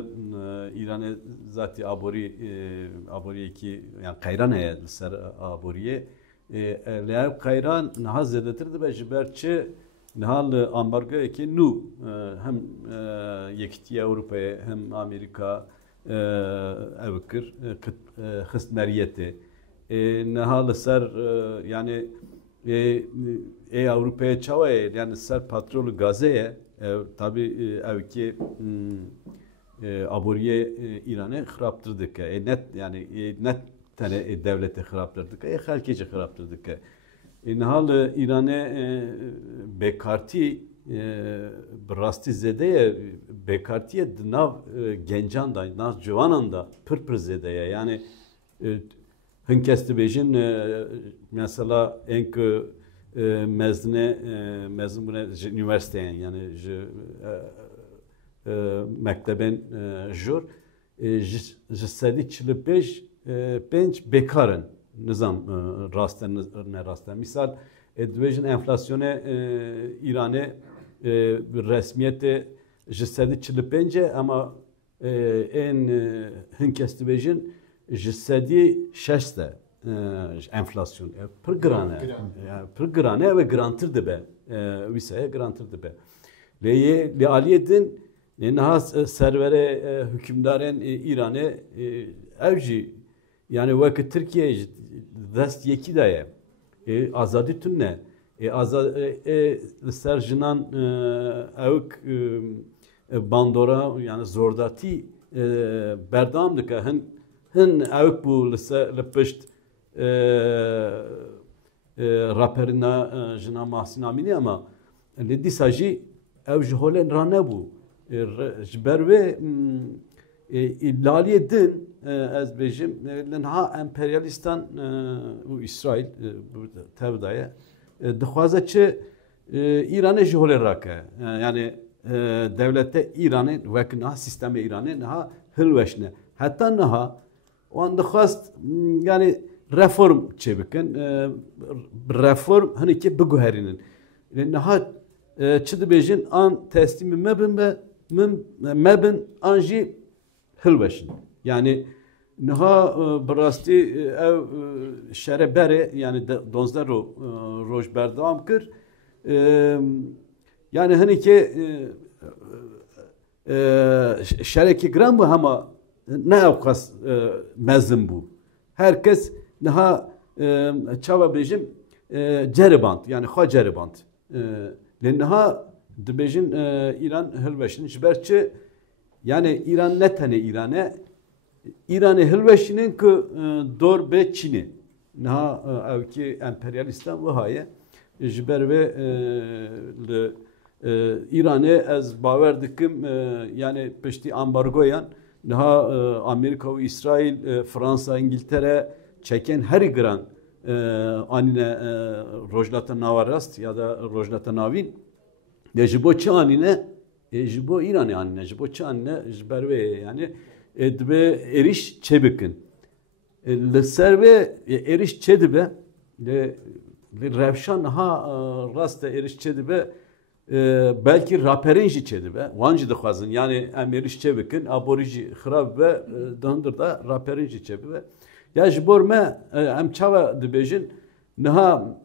Îranê zatî aboriyekî yan qeyran heye li ser aboriyê li ev qeyran niha zêdetir dibe ji ber çi niha li ambargayekî nû hem Yekîtiya Ewropayê hem Amerîka ew kir xistmeriyetê niha li ser yani Ewropayê çawa ye yani ser patrol gazê ye tabi evki aboriye İran'ı xiraptırdık. Net yani net tane devleti xiraptırdık. Xalkeci xiraptırdık. Nihal İran'ı bekarti rastî zedeye bekartiye nav gencan da nav civanan da pır zedeye yani hinkesti bejin mesela enki mezun bune üniversiteyen yani mekteben jur ji çili pênc bekarın nizam rasten misal dibêjin enflasyonê İranê resmiyetê ji sedî çili pênc e ama ên hinkes dibêjin ji sedî şeş de enflasyon pir giran e pir giran e ve girantir dibe wîsaya girantir dibe lê aliyê din niha servere hükümdarên İranê ev jî yani wekî Tirkiye dest yekî daye azadî tune li ser jinan ewk bandora yani zordatî berdam dike hin ewk bû li pişt raperina jina Mahsin Amînî ama li dîsa jî ew ji holên ranebû ji ber wê laliyê din ez bêjim li niha emperyalistan û İsraîl tev daye dixwaze çi İranê ji holê rake yani devlete İranê wek niha sistemê İranê niha hilweşne heta niha wan dixwast yani reform çebikin reform hinekê biguherînin niha çi dibêjin an teslîmî mebin an jî hilweşin yani niha bi rastî ev şere berê yani 12 roj berdewam kir yani hinekê şerekî giran bû hema ne ew qas mezin bû herkes niha çawa bêjim ceriband yani xwe ceriband lê niha dibêjin İran hilweşin ji ber çi yani İran ne tenê İranê hilweşînin ku dor bê Çînê niha evkî emperyalistan wiha ye ji ber wê li İran'e ez bawer dikim yani piştî ambargoyan niha Amerika û İsrail, Fransa, İngiltere çeken herî giran anîne rojnata nawarast ya da rojnata navîn de ji bo çi anîne ji bo İranê anîne ji bo çi anîne ji ber wê yani dibe êriş çêbikin li ser vê êriş çê dibe revşa niha rast êriş çê dibe belki raperên jî çê dibe wan jî dixwazin yani em êriş çê bikin aborî jî xirab bibe dindir da raperên jî çê bibe ya ji bo me em çawa dibêjin niha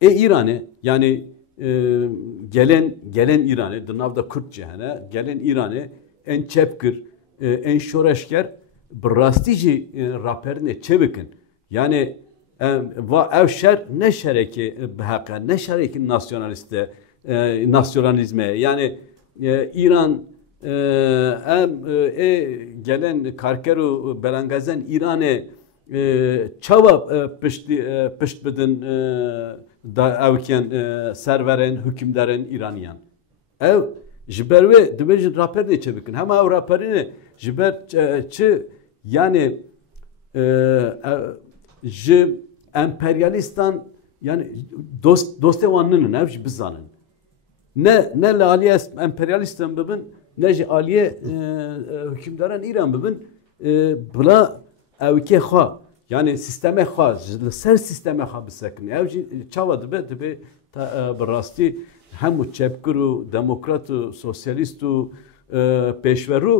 İranê yani gelen İranê di nav da Kurd cihane gelen İranê en çepkir en şoreşker bi rastî jî raperînê çê bikin yani ev şer ne şerekî biheqe ne şerekî nasyonaliste nasyonalizme yani İran em gelen karker û belangazen İranê çawa pişt bidin da evken serverên hükümdarên İraniyan ev ji ber wê dibêjin raperînê çê bikin hema ew raperînê ji ber çi yani ji emperyalistan yani dostê wan ninin ev jî bizanin ne li aliyê emperyalistan bibin ne jî aliyê hükümdaran İran bibin bila evkê xwe yani sistemê xwe li ser sistemê xwe bisekin ev jî çawa dibe bi rastî hemû çepkir û demokrat û sosyalîst û pêşverû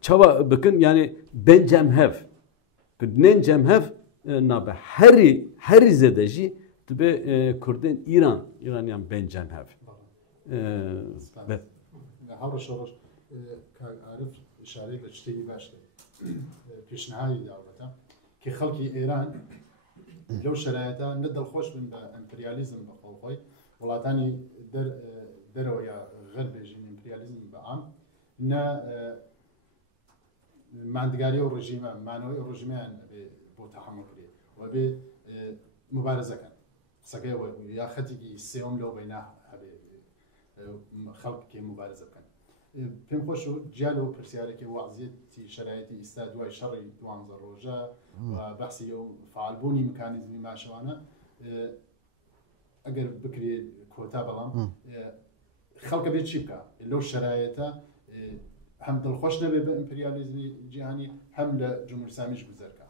çawa bikin yani ben cemhev nên cemhev nabe herî zêde jî dibe Kurdên İraniyan ben cemhev هەڕە شەڕش عارف ئشارەی بە شتێکی باش پێشنهادی داوەتە کە خەڵکی ئێران لەو شەرایەتە نە دڵخۆش بن بە ئەمپریالیزم بە خۆی وڵاتانی دەرەوە یا غەربێژین ئەمپریالیزم بە عام نە ماندگاری و ڕژیمە مانەوەی ڕژیمیان بۆ تەحەمڵ کرێ و بێ مبارزەکەن قسەکەی یا خەتێکی سێوم لەو بەینا هەبێ خەڵکی مبارزە بکەن پێم خۆش و جیال و پرسیارێکی وازیەتی شرایەتی ئیستا دوای شەڕی 12 ڕۆژە و بەحسی و فعالبوونی میکانیزمی ماشەوانە ئەگەر بکرێ کۆتا بەڵام خەڵکە بێت چی بکە لەو شرایەتە هەم دڵخۆش نەبێ بە ئیمپریالیزمی جیهانی هەم لە جمهوری ئیسلامیش گوزەرکە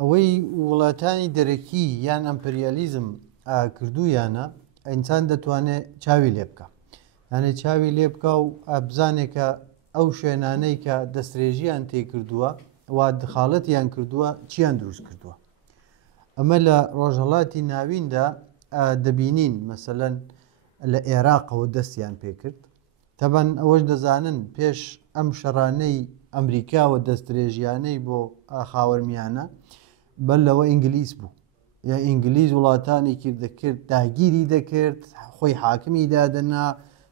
ئەوەی وڵاتانی دەرەکی یان ئەمپریالیزم کردویانە ئینسان دەتوانێت چاوی لێ بکە یانێ چاوی لێ بکە و بزانێکە ئەو شوێنانەی کە دەستێژیان تێ کردووە وا دخاڵەتیان کردووە چیان دروست کردووە ئەمە لە ڕۆژهەڵاتی ناویندا دەبینین مەسەلەن لە عێراقەوە دەستیان پێکرد تەبەن ئەوەش دەزانن پێش ئەم شەڕانەی ئەمریکاوە دەستدرێژیانەی بۆ خاوەرمیانە بەر لەوە ئینگلیس بوو یا ئینگلیز وڵاتانێکی دەکرد داگیری دەکرد خۆی حاکمی دادەنا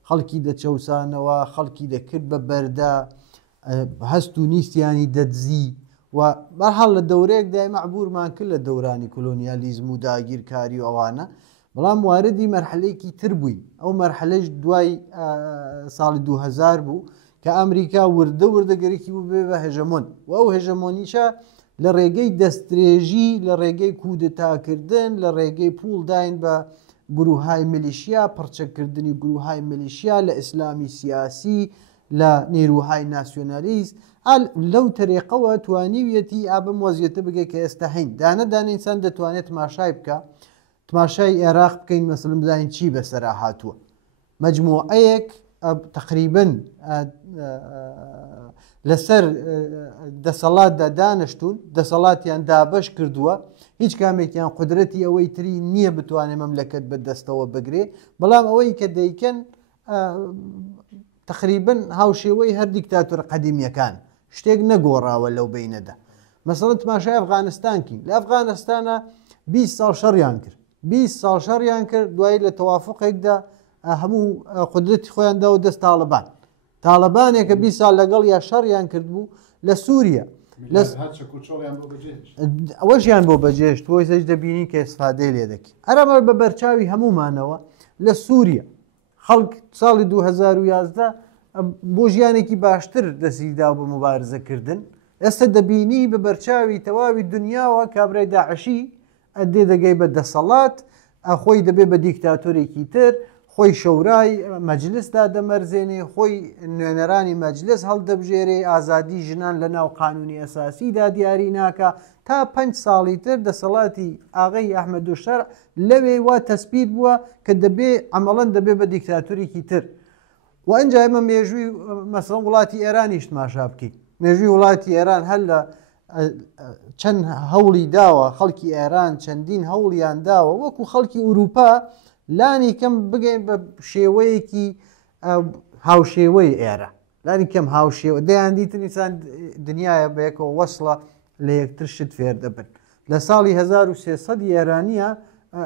خەڵکی دەچەوسانەوە خەڵکی دەکرد بە بەردا هەست و نیستیانی دەدزی و بەرحاڵ لە دەورەیەک دای مەعبورمان کرد لە دەورانی کۆلۆنیالیزم و داگیرکاری و ئەوانە بەڵام واردی مەرحلەیەکی تر بووین ئەو مەرحلەش دوای ساڵی 2000 بوو کە ئەمریکا وردە وردەگەرێکی بوو بێ بە هێژەمۆن و ئەو هێژەمۆنیشە لە ڕێگەی دەستدرێژی لە ڕێگەی کودتاکردن لە ڕێگەی پوڵداین بە گروههای میلیشیا پڕچەکردنی گروههای میلیشیا لە ئیسلامی سیاسی لە نیروهای ناسیۆنالیست لەو تەریقەوە توانیویەتی ئابم وەزیەتە بگە کە ئێستا هەین دانەدان ئینسان دەتوانێت تماشای بکە تماشای عێراق بکەین مەسەڵەن بزانین چی بەسەرا هاتووە مەجموعەیەک تقریبن لەسەر دەسەڵاتدا دانیشتون دەسەڵاتیان دابەش کردووە هیچ کامێکیان قودرەتی ئەوەی تری نییە بتوانێت مەملەکەت بەدەستەوە بگرێ بەڵام ئەوەی کە دەیکەن تقریبن هاوشێوەی هەر دیکتاتۆر قەدیمیەکان شتێک نەگۆڕاوە لەو بینەدا مەسەڵەن تماشای ئەفغانستانکەین لە ئەفغانستانە 20 ساڵ شەڕیان کرد 20 ساڵ شەڕیان کرد دوای لە تەوافقێکدا هەموو قودرەتی خۆیاندا و دەست تاالبان تاالبانێکە 20 ساڵ لەگەڵ یا شەڕیان کرد بوو لە سووریا ئەوەشیان بۆ بەجێشت بۆی سەج دەبینی کە ئێستفادەی لێ دەکەی ئەرەمە بە بەرچاوی هەمومانەوە لە سووریا خەڵک ساڵی 2011 بۆ ژیانێکی باشتر دەسیدا بە مبارزەکردن ئێستا دەبینی بە بەرچاوی تەواوی دنیاوە کابرای داعشی ئەدێ دەگەی بە دەسەڵات خۆی دەبێ بە دیکتاتۆرێکی تر خۆی شەورای مەجلسدا دەمەرزێنێ خۆی نوێنەرانی مەجلس هەڵدەبژێرێ ئازادی ژنان لە ناو قانونی ئەساسیدا دیاری ناکە تا 5 ساڵی تر دەسەڵاتی ئاغای ئەحمەد شەرع لەوێ وا تەسبیت بووە کە دەبێ عەمەڵەن دەبێ بە دیکتاتۆرێکی تر و ئەنجا ئێمە مێژووی مەسەڵەن وڵاتی ئێرانیش تماشا بکەین مێژووی وڵاتی ئێران هەر لە چەند هەوڵی داوە خەڵکی ئێران چەندین هەوڵیان داوە وەکو خەڵکی ئوروپا لانی کەم بگەین بە شێوەیەکی هاوشێوەی ئێرە لانی کەم هاوشێوە دەیان دیتر ئینسان دنیاە بەیەکەوە وەسڵە لە یەکتر شت فێر دەبن لە ساڵی 1300 ئێرانیە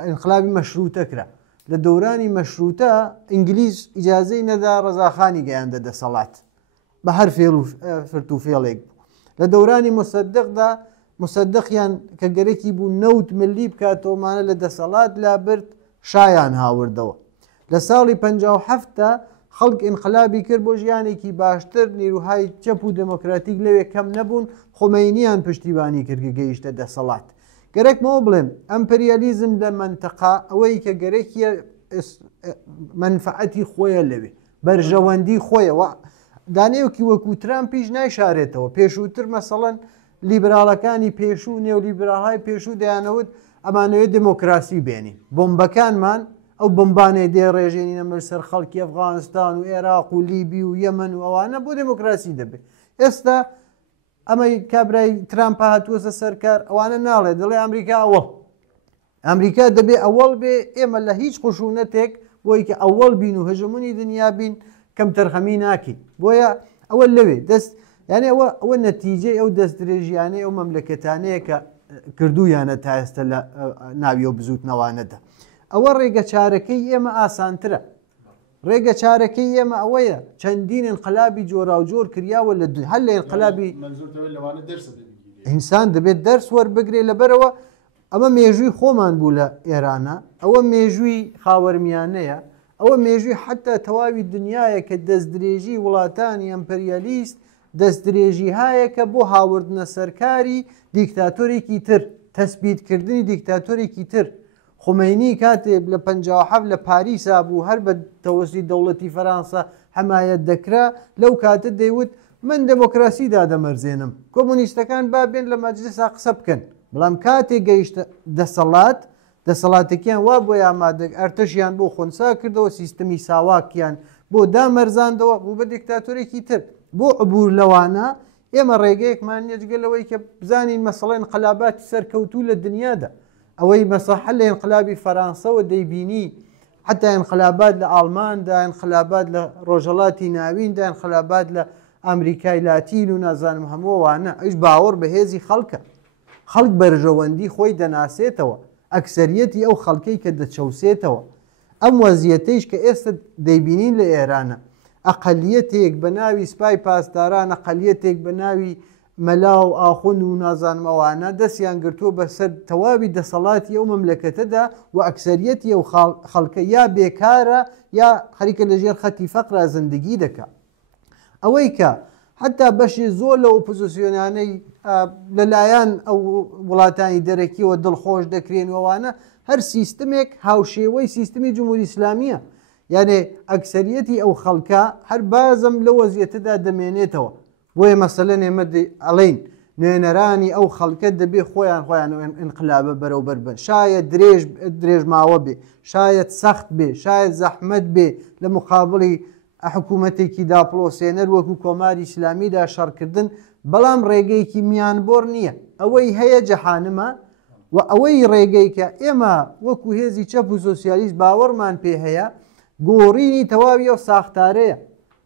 ئینقلابی مەشروتە کرا لە دەورانی مەشروتە ئینگلیز ئیجازەی نەدا ڕەزاخانی گەیاندە دەسەڵات بە هەر فێڵ و فرت و فێڵێک بوو لە دەورانی مصدقدا مصدقیان کە گەرەکی بوو 90 ملی بکاتۆمانە لە دەسەڵات لا برد شایان هاوردەوە لە ساڵی 57 خەڵک ئینقلابی کرد بۆ ژیانێکی باشتر نیروهای چەپ و دموکراتیک لەوێ کەم نەبوون خۆمەینیان پشتیبانی کرد گەیشتە دەسەڵات گەرەکمەوە بڵێم ئەمپریالیزم لە منتەقا ئەوەی کە گەرەکیە منفعەتی خۆیە لەوێ بەرژەوەندی خۆیەوە دانێوکی وەکو ترامپیش نایشارێتەوە پێشووتر مەسەڵەن لیبراڵەکانی پێشوو نێولیبراهای پێشوو دەیانەوت ئەمانەوێت دموکراسی بێنین بۆمبەکانمان ئەو بمبانێ دێ ڕێژێنینە مەسەر خەڵکی ئەفغانستان و عێراق و لیبی و یەمەن و ئەوانە بۆ دموکراسی دەبێت ئێستا ئەمەی کابرای ترامپە هاتووەسە سەرکار ئەوانە ناڵێ دەڵێ ئەمریکا ئەوەڵ ئەمریکا دەبێ ئەوەڵ بێ ئێمە لە هیچ خشونەتێک بۆی کە ئەوەڵ بین و هەژمونی دنیا بین کەم تەرخەمی ناکەین بۆیە ئەوە لەوێ دەست یعنی ئەوە نەتیجەی ئەو دەست درێژیانەی ئەو مەملەکەتانەیە کە کردویانە تا ئێستا لە ناوی و بزوتنەوانەدا ئەوە ڕێگە چارەکەی ئێمە ئاسانترە ڕێگە چارەکەی ئێمە ئەوەیە چەندین انقلابی جۆرا و جۆر کریاوە لە هەر لە انقلابی ئینسان دەبێت دەرس وەربگرێ لەبەرەوە ئەمە مێژووی خۆمان بوو لە ئێرانە ئەوە مێژووی خاوەرمیانەیە ئەوە مێژووی حتا تەواوی دنیاە کە دەستدرێژی وڵاتانی ئەمپریالیست دەستدرێژی هایە کە بۆ هاوردنە سەرکاری دیکتاتۆرێکی تر تەسبیتکردنی دیکتاتۆرێکی تر خمینی کاتێک لە 57 لە پاریسا بوو هەر بە تەوەستی دەوڵەتی فەرانسا حمایەت دەکرا لەو کاتە دەیوت من دموکراسیدا دەمەرزێنم کۆمونیستەکان با بێن لە مەجلسا قسە بکەن بەڵام کاتێک گەیشتە دەسەڵات دەسەڵاتێکیان وا بۆ ئامادە ئەرتەشیان بۆ خۆنسا کردەوە سیستەمی ساواکیان بۆ دامەرزاندەوە بوو بە دیکتاتۆرێکی تر بۆ عبور لەوانە ئێمە ڕێگەیەکمان نێجگەلەوەی کە بزانین مەسەڵەی انقلاباتی سەرکەوتوو لە دنیادا ئەوەی مەسەحە لە انقلابی فەرانسەوە دەیبینی حتا انقلابات لە ئاڵماندا انقلابات لە ڕۆژهەڵاتی ناویندا انقلابات لە ئەمریکای لاتین و نازانم هەمووانە ئەوش باوەڕ بە هێزی خەڵکە خەڵک بەرژەوەندی خۆی دەناسێتەوە ئەکسەریەتی ئەو خەڵکەی کە دەچەوسێتەوە ئەم وەزیەتەیش کە ئێستا دەیبینین لە ئێرانە ئەقەلیەتێک بە ناوی سپای پاسداران ئەقەلیەتێک بە ناوی مەلاو ئاخۆن و نازانمەوانە دەستیان گرتووە بەسەر تەواوی دەسەڵاتی ئەو مەملەکەتەدا و ئەکسەریەتی ئەو خەڵکە یا بێکارە یا خەریکە لەژێر خەتی فەقرا زندگی دەکات ئەوەی کە حتا بەشی زۆر لە ئۆپۆزیسیۆنانەی لەلایەن ئەو وڵاتانی دەرەکیەوە دڵخۆش دەکرێنەوەوانە هەر سیستمێک هاوشێوەی سیستمی جمهوری ئیسلامیە یعنی ئەکسەریەتی ئەو خەڵکە هەر بازم لە وەزیەتەدا دەمێنێتەوە بۆیە مەسەلەن ئێمە ئەڵێن نوێنەرانی ئەو خەڵکە دەبێ خۆیان ئینقلابە بەرەوبەر بن شاید درێژماوە بێ شاید سەخت بێ شاید زەحمەت بێ لە مقابڵی حکوومەتێکی داپڵۆسێنەر وەکو کۆماری ئیسلامیدا شەڕکردن بەڵام ڕێگەیەکی میانبۆر نییە ئەوەی هەیە جەحانمە و ئەوەی ڕێگەی کە ئێمە وەکو هێزی چەپ و سۆسیالیست باوەڕمان پێ هەیە گۆڕینی تەواوی ئەو ساختارەیە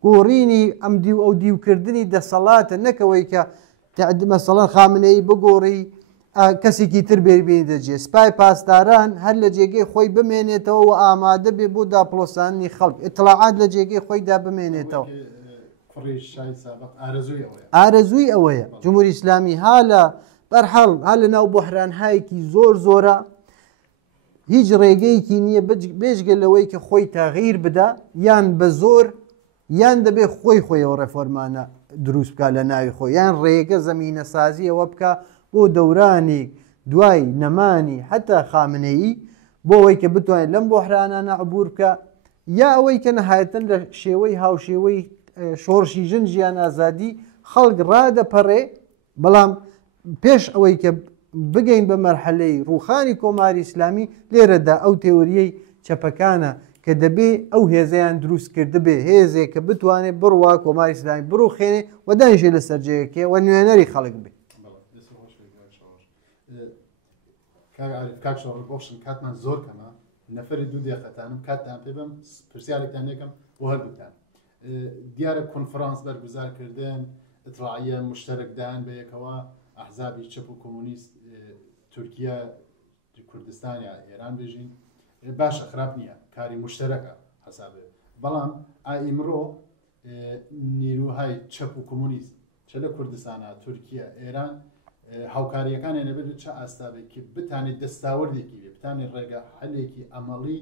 گۆڕینی ئەم دیو ئەو دیوکردنی دەسەڵاتە نەکەوەی کە مەسەڵەن خامنەی بگۆڕی کەسێکی تر بێبێنی دەجێ سپای پاسداران هەر لە جێگەی خۆی بمێنێتەوە و ئامادە بێ بۆ داپڵۆسانی خەڵک ئیتڵاعات لە جێگەی خۆیدا بمێنێتەوە فڕی شای سابق ئارەزووی ئەوەیە ئارەزووی ئەوەیە جمهوری ئیسلامی ها لە بەرحەڵ ها لە ناو بۆحرانهایەکی زۆر زۆرە هیچ ڕێگەیەکی نییە بێژگە لەوەی کە خۆی تاغیر بدە یان بە زۆر یان دەبێ خۆیەوە ڕێفۆرمانە دروست بکە لە ناوی خۆی یان ڕێگە زەمینە سازی ئەوە بکە بۆ دەورانی دوای نەمانی حتا خامنەیی بۆ ئەوەی کە بتوانێت لەم بۆحرانانە عبور بکە یا ئەوەی کە نەهایەتەن لە شێوەی هاوشێوەی شۆڕشی ژن ژیان ئازادی خەڵک ڕادەپەڕێ بەڵام پێش ئەوەی کە بگەین بە مەرحەلەی ڕووخانی کۆماری ئیسلامی لێرەدا ئەو تێوریەی چەپەکانە کە دەبێ ئەو هێزیان دروست کرد بێ هێزێک کە بتوانێت بڕوا کۆماری ئیسلامی بڕوخێنێ و دانیشێ لە سەررجەیەکێ و نوێنەری خەڵک بێ کاکشەڕ بۆشن کاتمان زۆر کەمە نەفەری دوو دێقەتانم کاتتان پێ بم پرسیارێکتان یەکەم بۆ هەردووتان دیارە کۆنفرانس بەرگوزارکردن ئتراعە مشتەرەکدان بە یەکەوە ئەحزابی چەپ و کۆمونیست تورکیا کوردستان یا ئێران بێژین باشە خراپ نییە کاری مشتەرەکە حسابێ بەڵام ئایمڕۆ نیروهای چەپ و کۆمونیست چە لە کوردستانە تورکیا ئێران هاوکاریەکانی نەبێت چه ئاستاوێکی بتانێت دەستاوردێکی بێ بتانێت ڕێگە هەلێکی ئەمەڵی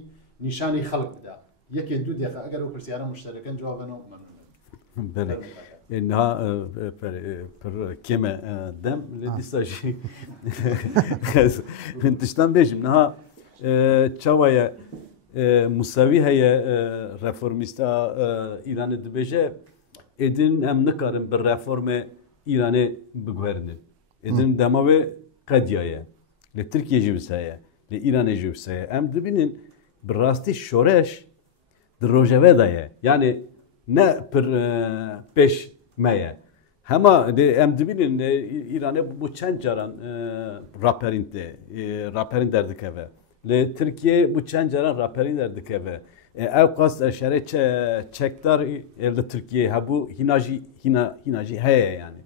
نیشانی خەڵک بدا یەکێ دوو دقیقە ئەگەر ئەو پرسیارە مشتەرەکەن جوابەنەوە بله اینها کمه دم دیساجی تشتان بیشم نه چوای مساوی هیا رفرمیستا ایران دبیجه ادین ام نکارم بر رفرم ایران بگوهرنن ادین دماوی قدیایه لترکیه جوسایه لإيران جوسایه ام دبینن براستی شورش در روجوه دایه یعنی نه پر پیش میه هما ام دبینن ایران bu چند جاران راپرین دردکه ل ترکیه bu چند جاران راپرین دردکه ev qast eşere çekdar li Türkiye hebu hinaji heye yani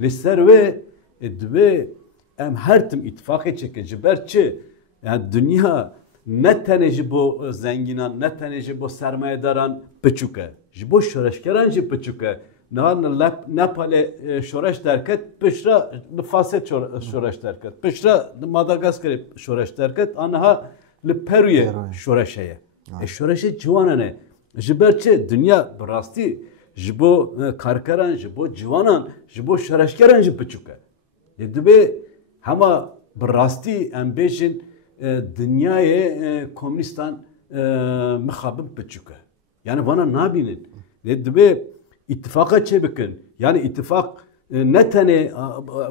li ser ve dve em her tim ittifaqê çekin ji ber çi yani dünya ne tane ji bo zenginan ne tane ji bo sermayedaran piçuke ji bo şoreşkeran jî piçuke Nahan Nepal'e şoreş derket pişra li Faset şoreş derket pişra Madagaskar'e şoreş derket anaha li Peru'ye şoreş heye şoreşe civanane ji ber çi dünya birastî ji bo karkeran ji bo civanan ji bo şoreşkeran jî piçuke dibe hema birastî em bêjin dünyayê komünistan mixabin piçuke yani vana nabînin dibe ittifaka çebikin yani ittifak ne tane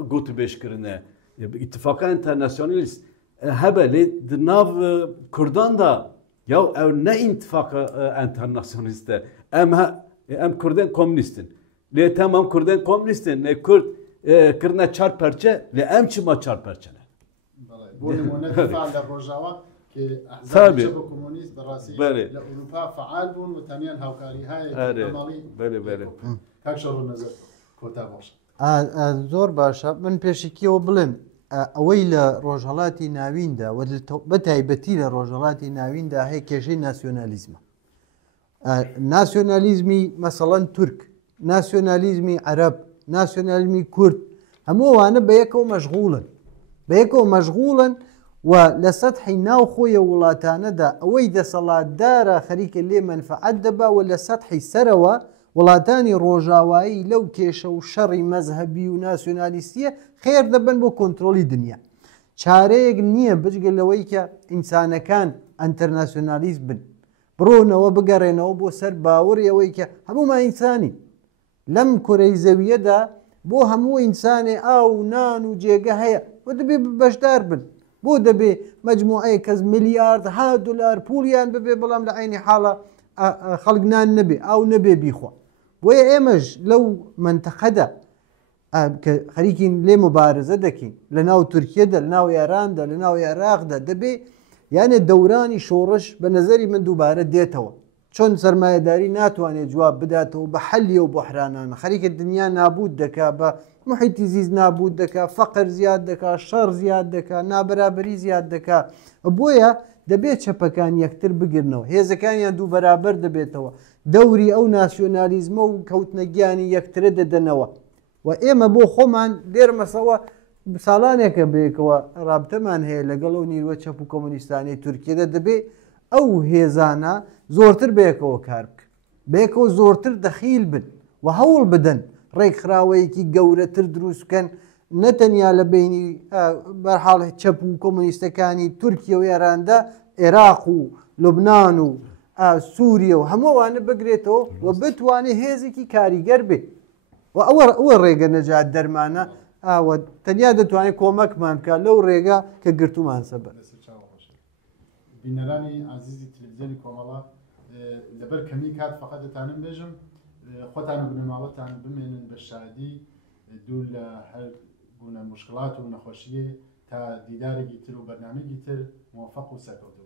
gotu beşkirine ittifaka internasyonalist hebe li nav Kurdan da ya ev ne ittifaka internasyonaliste em Kurdan komünistin li tamam Kurdan komünistin ne Kurd kirne çar perçe li em çima çar perçe ne bu numune faal Rojava ki ahzab şebeke komünist berasi li Avrupa faal bun ve taniyan havkari hay amali bele kakşarun nazar kota baş زۆر باشە من پێشکیەوە بڵێم ئەوەی لە ڕۆژهەڵاتی ناویندا بەتایبەتی لە ڕۆژهەڵاتی ناویندا هەیە کێشەی ناسیۆنالیزمە ناسیۆنالیزمی مەسەڵەن تورک ناسیۆنالیزمی عەرەب ناسیۆنالیزمی کورد هەموو ئەوانە بە یەکەوە مەشغوڵن و لە سەتحی ناوخۆیە وڵاتانەدا ئەوەی دەسەڵاتدارە خەریکە لێ مەنفەعەت دەبا و لە سەتحی سەرەوە وڵاتانی ڕۆژاوایی لەو کێشە و شەڕی مەزهەبی و ناسیۆنالیستیە خێر دەبن بۆ کۆنتترۆلی دنیا چارەیەک نییە بجگە لەوەی کە ئینسانەکان ئەنتەرناسیۆنالیست بن بڕۆنەوە بگەڕێنەوە بۆ سەر باوەڕی ئەوەی کە هەمومان ئینسانی لەم کورەی زەویەدا بۆ هەموو ئینسانێ ئاو نان و جێگە هەیە و دەبێ بەشدار بن بۆ دەبێ مەجموعەیە کەس ملیارد ها دلار پولیان ببێ بەڵام لە عینی حاڵە خەڵک نان نەبێ ئاو نەبێ بیخوا بۆیە ئێمەش لەو منتەقەدا کە خەریکین لێ مبارزە دەکەین لە ناو تورکیەدا لە ناو ئێراندا لە ناو عێراقدا دەبێ یانێ دەورانی شۆڕش بە نەزەری من دووبارە دێتەوە چۆن سەرمایەداری ناتوانێت جواب بداتەوە بە حەلیە و بۆحرانانە خەریکە دنیا نابود دەکا بە محیتی زیست نابود دەکا فەقر زیاد دەکا شەڕ زیاد دەکا نابەرابەری زیاد دەکا بۆیە دەبێت چەپەکان یەکتر بگرنەوە هێزەکانیان دوو بەرابەر دەبێتەوە دەوری ئەو ناسیۆنالیزمە و کەوتنەگیانی یەکترە دەدەنەوە و ئێمە بۆ خۆمان دێرمەسەوە ساڵانێکە بێکەوە ڕابتەمان هەیە لەگەڵ ئەو نیروە چەپ و کۆمۆنیستانی تورکیەدا دەبێت ئەو هێزانە زۆرتر بەیەکەوە کار بکەن بەیەکەوە زۆرتر دەخیل بن و هەوڵ بدەن ڕێکخراوەیەکی گەورەتر دروست بکەن نەتەنیا لە بینی بەرحاڵ چەپ و کۆمۆنیستەکانی تورکیە و ئێراندا عێراق و لوبناان و سووریە و هەمووانە بگرێتەوە و بتوانێت هێزێکی کاریگەر بێت و ئەوە ڕێگە نەجات دەرمانە ئاوە تەنیا دەتوانێت کۆمەکمان بکات لەو ڕێگە کە گرتومان سەبەر بینەرانی عزیزی تلڤیزیۆنی کۆمەڵە لەبەر کەمی کات فقط دەتانم بێژم خۆتان و بنەماڵەتان بمێنن بە شادی دوور لە هەر گونە مشکلات و نەخۆشیە تا دیدارێکی تر و بەرنامەیەکی تر موفق و سەرکەوتن